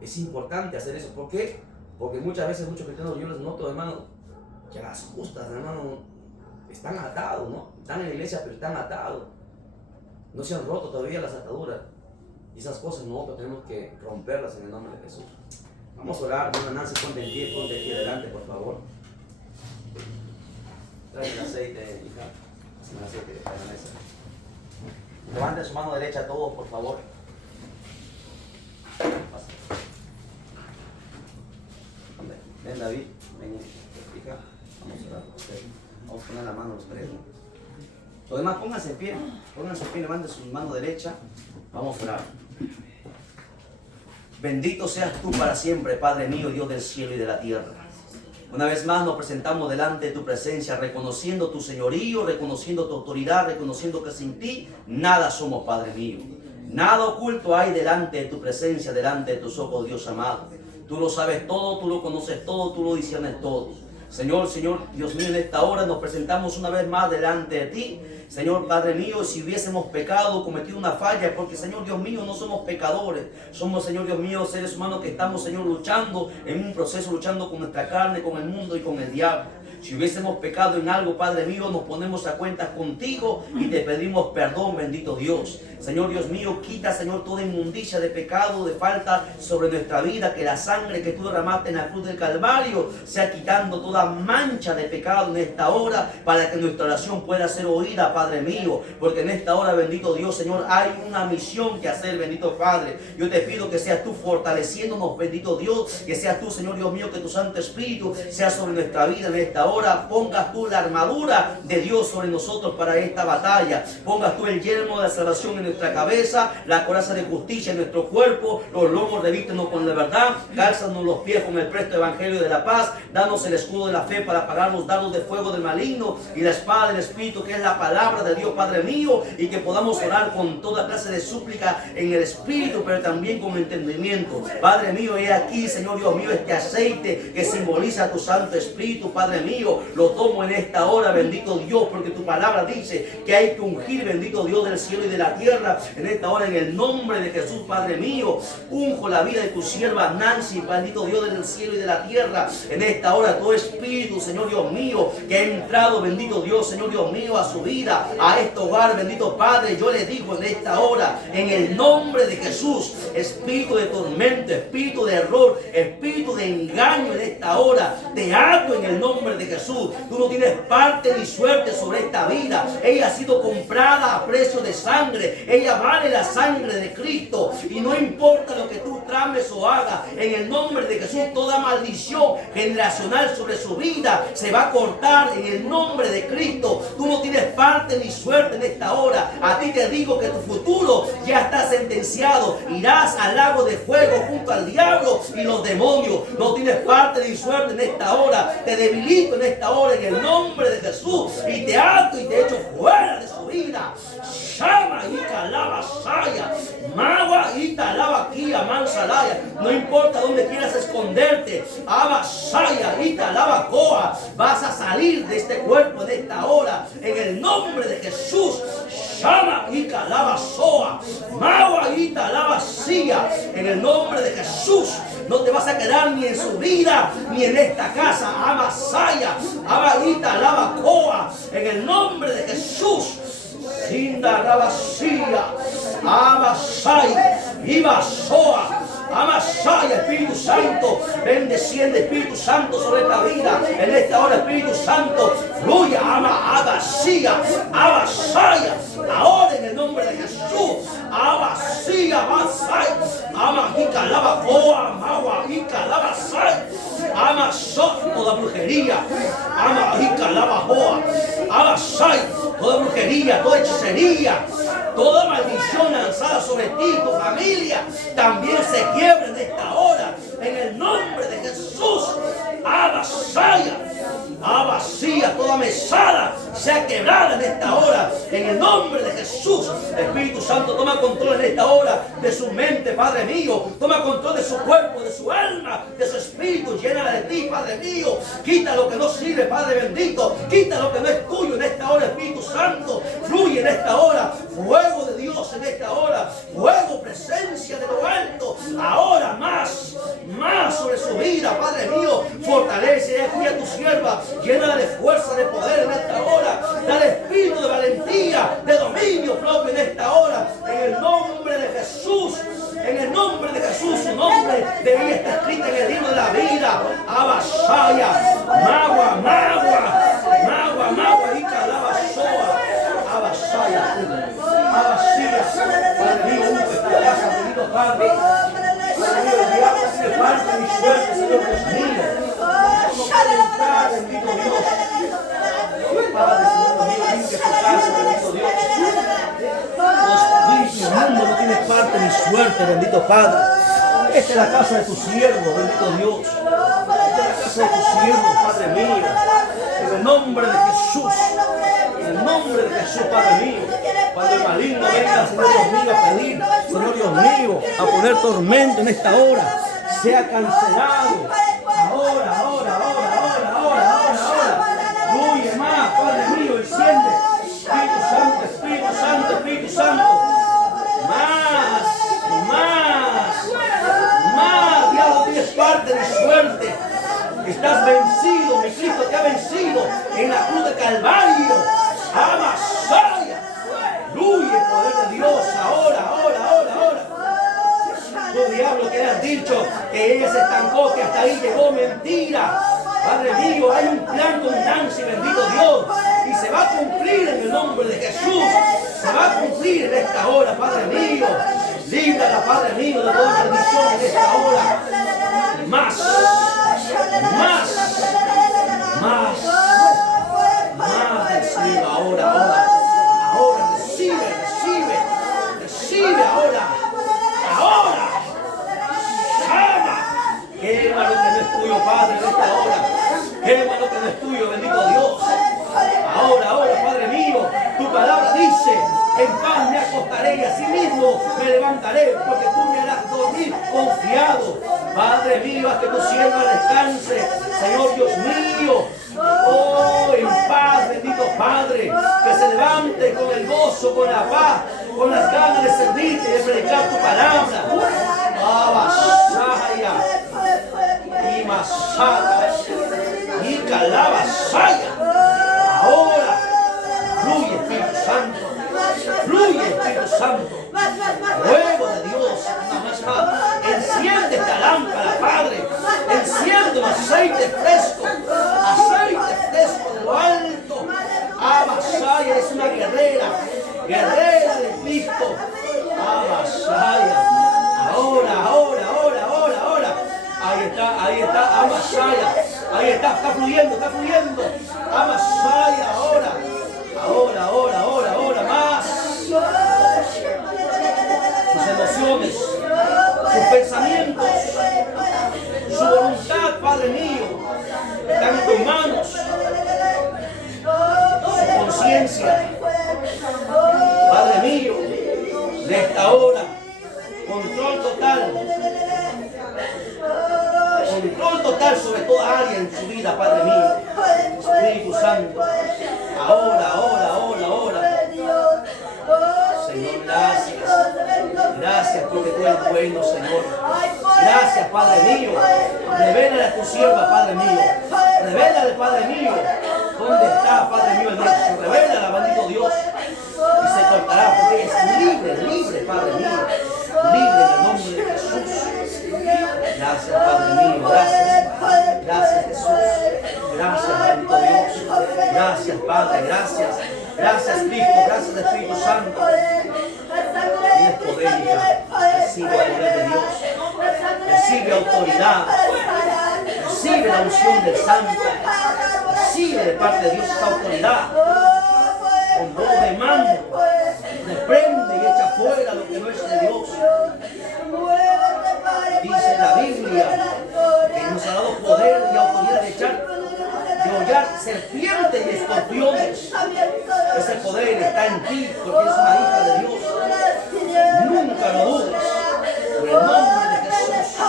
Es importante hacer eso. ¿Por qué? Porque muchas veces muchos cristianos, yo les noto, hermano, que a las justas, hermano, están atados, ¿no? Están en la iglesia, pero están atados. No se han roto todavía las ataduras. Y esas cosas nosotros tenemos que romperlas en el nombre de Jesús. Vamos a orar. Hermana Nancy, ponte en pie, ponte aquí adelante, por favor. Trae el aceite, hija. Haz el aceite de la mesa. Levanten su mano derecha todos, por favor. Ven, David. Ven, hija. Vamos a orar por usted. Vamos a poner la mano los tres. Los demás, pónganse en pie. Pónganse en pie, levanten su mano derecha. Vamos a orar. Bendito seas tú para siempre, Padre mío, Dios del cielo y de la tierra. Una vez más nos presentamos delante de tu presencia, reconociendo tu señorío, reconociendo tu autoridad, reconociendo que sin ti nada somos, Padre mío. Nada oculto hay delante de tu presencia, delante de tus ojos, Dios amado. Tú lo sabes todo, tú lo conoces todo, tú lo discernes todo. Señor, Dios mío, en esta hora nos presentamos una vez más delante de ti. Señor, Padre mío, si hubiésemos pecado, cometido una falla, porque, Señor Dios mío, no somos pecadores. Somos, Señor Dios mío, seres humanos que estamos, Señor, luchando en un proceso, luchando con nuestra carne, con el mundo y con el diablo. Si hubiésemos pecado en algo, Padre mío, nos ponemos a cuentas contigo y te pedimos perdón, bendito Dios. Señor Dios mío, quita, Señor, toda inmundicia de pecado, de falta sobre nuestra vida, que la sangre que tú derramaste en la cruz del Calvario sea quitando toda mancha de pecado en esta hora, para que nuestra oración pueda ser oída, Padre mío, porque en esta hora, bendito Dios, Señor, hay una misión que hacer, bendito Padre. Yo te pido que seas tú fortaleciéndonos, bendito Dios, que seas tú, Señor Dios mío, que tu Santo Espíritu sea sobre nuestra vida en esta hora. Pongas tú la armadura de Dios sobre nosotros para esta batalla. Pongas tú el yelmo de la salvación en nuestra cabeza, la coraza de justicia en nuestro cuerpo, los lomos revístenos con la verdad, cálzanos los pies con el presto evangelio de la paz, danos el escudo de la fe para apagar los dardos de fuego del maligno y la espada del Espíritu, que es la palabra de Dios, Padre mío, y que podamos orar con toda clase de súplica en el Espíritu, pero también con entendimiento. Padre mío, he aquí, Señor Dios mío, este aceite que simboliza tu Santo Espíritu, Padre mío, lo tomo en esta hora, bendito Dios, porque tu palabra dice que hay que ungir, bendito Dios del cielo y de la tierra, en esta hora, en el nombre de Jesús, Padre mío. Unjo la vida de tu sierva Nancy, bendito Dios del cielo y de la tierra, en esta hora, tu Espíritu, Señor Dios mío, que ha entrado, bendito Dios, Señor Dios mío, a su vida, a este hogar, bendito Padre. Yo le digo en esta hora, en el nombre de Jesús, espíritu de tormento, espíritu de error, espíritu de engaño, en esta hora te ato en el nombre de Jesús. Tú no tienes parte ni suerte sobre esta vida. Ella ha sido comprada a precio de sangre. Ella vale la sangre de Cristo, y no importa lo que tú trames o hagas, en el nombre de Jesús, toda maldición generacional sobre su vida se va a cortar en el nombre de Cristo. Tú no tienes parte ni suerte en esta hora. A ti te digo que tu futuro ya está sentenciado. Irás al lago de fuego junto al diablo y los demonios. No tienes parte ni suerte en esta hora. Te debilito en esta hora en el nombre de Jesús, y te ato y te echo fuera de su vida. Shama y calaba saya, magua y talaba kia mansalaya. No importa dónde quieras esconderte, abasaya y talaba coa, vas a salir de este cuerpo en esta hora en el nombre de Jesús. Shama y calaba soa, magua y talaba sia, en el nombre de Jesús. No te vas a quedar ni en su vida ni en esta casa. Amasaya, abaita lava coa, en el nombre de Jesús. Sinda rabasía, amasaya, ibasoa. Amasaya, Espíritu Santo, ven, desciende, Espíritu Santo, sobre esta vida. En esta hora, Espíritu Santo, fluya, abasía, abasaya. Ahora en el nombre de Jesús, abasía, abasaya, amajica, lava, coa, magua, ica, lava, sai. Amasó toda brujería, amajica, lava, coa, abasaya, toda brujería, toda hechicería, toda maldición lanzada sobre ti, tu familia, también se quiebra en esta hora, en el nombre de Jesús. Abasaya, abasía, toda mesada sea quebrada en esta hora, en el nombre de Jesús. Espíritu Santo, toma control en esta hora de su mente, Padre mío. Toma control de su cuerpo, de su alma, de su espíritu. Llénala de ti, Padre mío. Quita lo que no sirve, Padre bendito. Quita lo que no es tuyo en esta hora, Espíritu Santo. Fluye en esta hora. Fuego de Dios en esta hora. Fuego, presencia de lo alto. Ahora más sobre su vida, Padre mío. Fortalece aquí a tu sierva. Llénala de fuerza, de poder en esta hora. Dale espíritu de valentía, de dominio propio en esta hora. En el nombre de Jesús. En el nombre de Jesús, su nombre de ella está escrito en el libro de la vida. Abasaya, Magua, y Calabazoa. Abasaya, Abasaya, Padre mío, unge esta casa, bendito Padre. Padre mío, el diablo tiene parte de mi suerte, Señor Dios mío. Bendito Dios. Padre, Señor mío, limpia tu casa, bendito Dios. El mundo no tiene parte ni suerte, bendito Padre. Esta es la casa de tu siervo, bendito Dios. Esta es la casa de tu siervo, Padre mío. En el nombre de Jesús. En el nombre de Jesús, Padre mío. Cuando el maligno venga, Señor Dios mío, a pedir, Señor Dios mío, a poner tormento en esta hora, sea cancelado. Ahora. Fluye más, Padre mío, enciende. Espíritu Santo. Más, diablo, tienes parte de suerte. Estás vencido, mi Cristo te ha vencido en la cruz de Calvario. Amasaya. Fluye el poder de Dios, ahora. Tu diablo que has dicho que ella se estancó, que hasta ahí llegó, mentira. Padre mío, hay un plan con Nancy, bendito Dios, y se va a cumplir en el nombre de Jesús. Se va a cumplir en esta hora, Padre mío. Líbrala, Padre mío, de toda maldición en esta hora. Más, recibe ahora, recibe ahora. Quema lo que no es tuyo, Padre, en esta hora. Quema lo que no es tuyo, bendito Dios. Ahora, Padre mío, tu palabra dice, en paz me acostaré y así mismo me levantaré, porque tú me harás dormir confiado. Padre mío, haz que tu sierva descanse, Señor Dios mío. Oh, en paz, bendito Padre, que se levante con el gozo, con la paz, con las ganas de servirte y de predicar tu palabra. Abasaya, y Masada, y Calabasaya. Ahora, fluye Espíritu Santo, fuego de Dios, enciende esta lámpara, Padre, enciende un aceite fresco de lo alto. Abasaya es una guerrera de Cristo. Abasaya, ahora. Ahí está, Amasaya. Ahí está fluyendo. Amasaya, ahora, más. Sus emociones, sus pensamientos, su voluntad, Padre mío, están en tus manos. Su conciencia, Padre mío, de esta hora, control total sobre toda área en su vida, Padre mío. Espíritu Santo, ahora. Señor, gracias porque tú eres bueno, Señor. Gracias, Padre mío. Revélale a tu sierva, Padre mío. Revélale, Padre mío, dónde está, Padre mío, el nexo. Revélala, bendito Dios. Y se cortará porque es libre, Padre mío. Libre en el nombre de Jesús. Gracias, Padre mío. Gracias, Jesús. Gracias, bendito Dios. Gracias, Padre. Gracias, Cristo. Gracias, Espíritu Santo. Tienes poder, hija. Recibe el poder de Dios. Recibe autoridad. Recibe la unción del Santo. Recibe de parte de Dios esta autoridad. Con voz de mando. Reprende y echa fuera lo que no es de Dios. Dice la Biblia que nos ha dado poder y autoridad de hollar serpientes y escorpiones está en ti, porque eres una hija de Dios. Nunca lo dudes. Por el nombre de Jesús.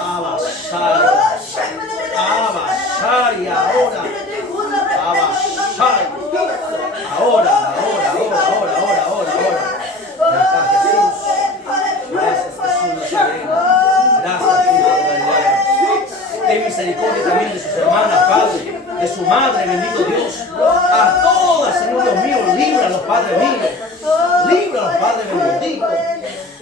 Abashai. Abashai ahora. Abashai. Ahora. Gracias Jesús. Gracias Jesús Nazareno. Gracias Jesús. Ten misericordia también de sus hermanas, Padre, de su madre, bendito Dios. A todas, Señor Dios mío, líbralos, Padre mío. Líbralos, Padre bendito.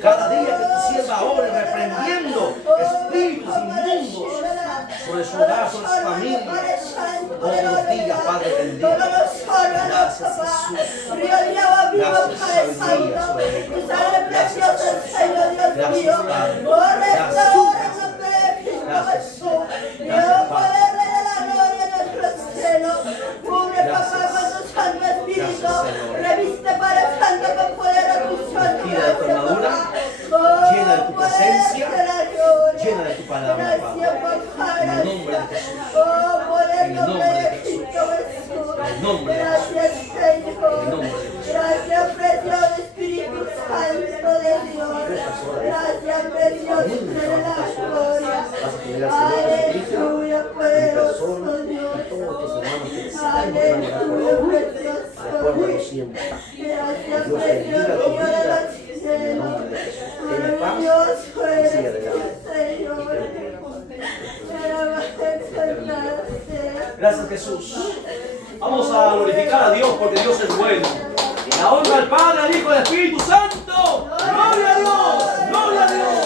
Cada día que tu sierva ore reprendiendo espíritus inmundos sobre su hogar, sobre su familia. Todos los días, Padre bendito. Gracias Jesús. Gracias sabiduría sobre ellos. Gracias Jesús. Gracias Padre. Gracias. Gracias Padre. Reviste Padre Santo con poder a tu santo. Vestida de tu armadura, llena de tu presencia, llena de tu palabra, Padre. En el nombre de Jesús. En el nombre de Jesús. En el nombre de Jesús. Gracias, Señor. En el nombre de Jesús. Gracias, precioso Espíritu Santo de Dios. Gracias, precioso de la gloria. Vas a tener al Señor Jesucristo, Aleluya, mi poderoso persona Dios. y todos tus hermanos que necesitan Aleluya, precioso recuérdalo Dios. siempre. Gracias, Dios bendiga precioso tu Dios de vida. los En el cielos. nombre de Jesús. Ten paz Maravilloso y sigue eres, adelante. Señor. Gracias Jesús. Vamos a glorificar a Dios porque Dios es bueno. Y la honra al Padre, al Hijo y al Espíritu Santo. Gloria a Dios. Gloria a Dios.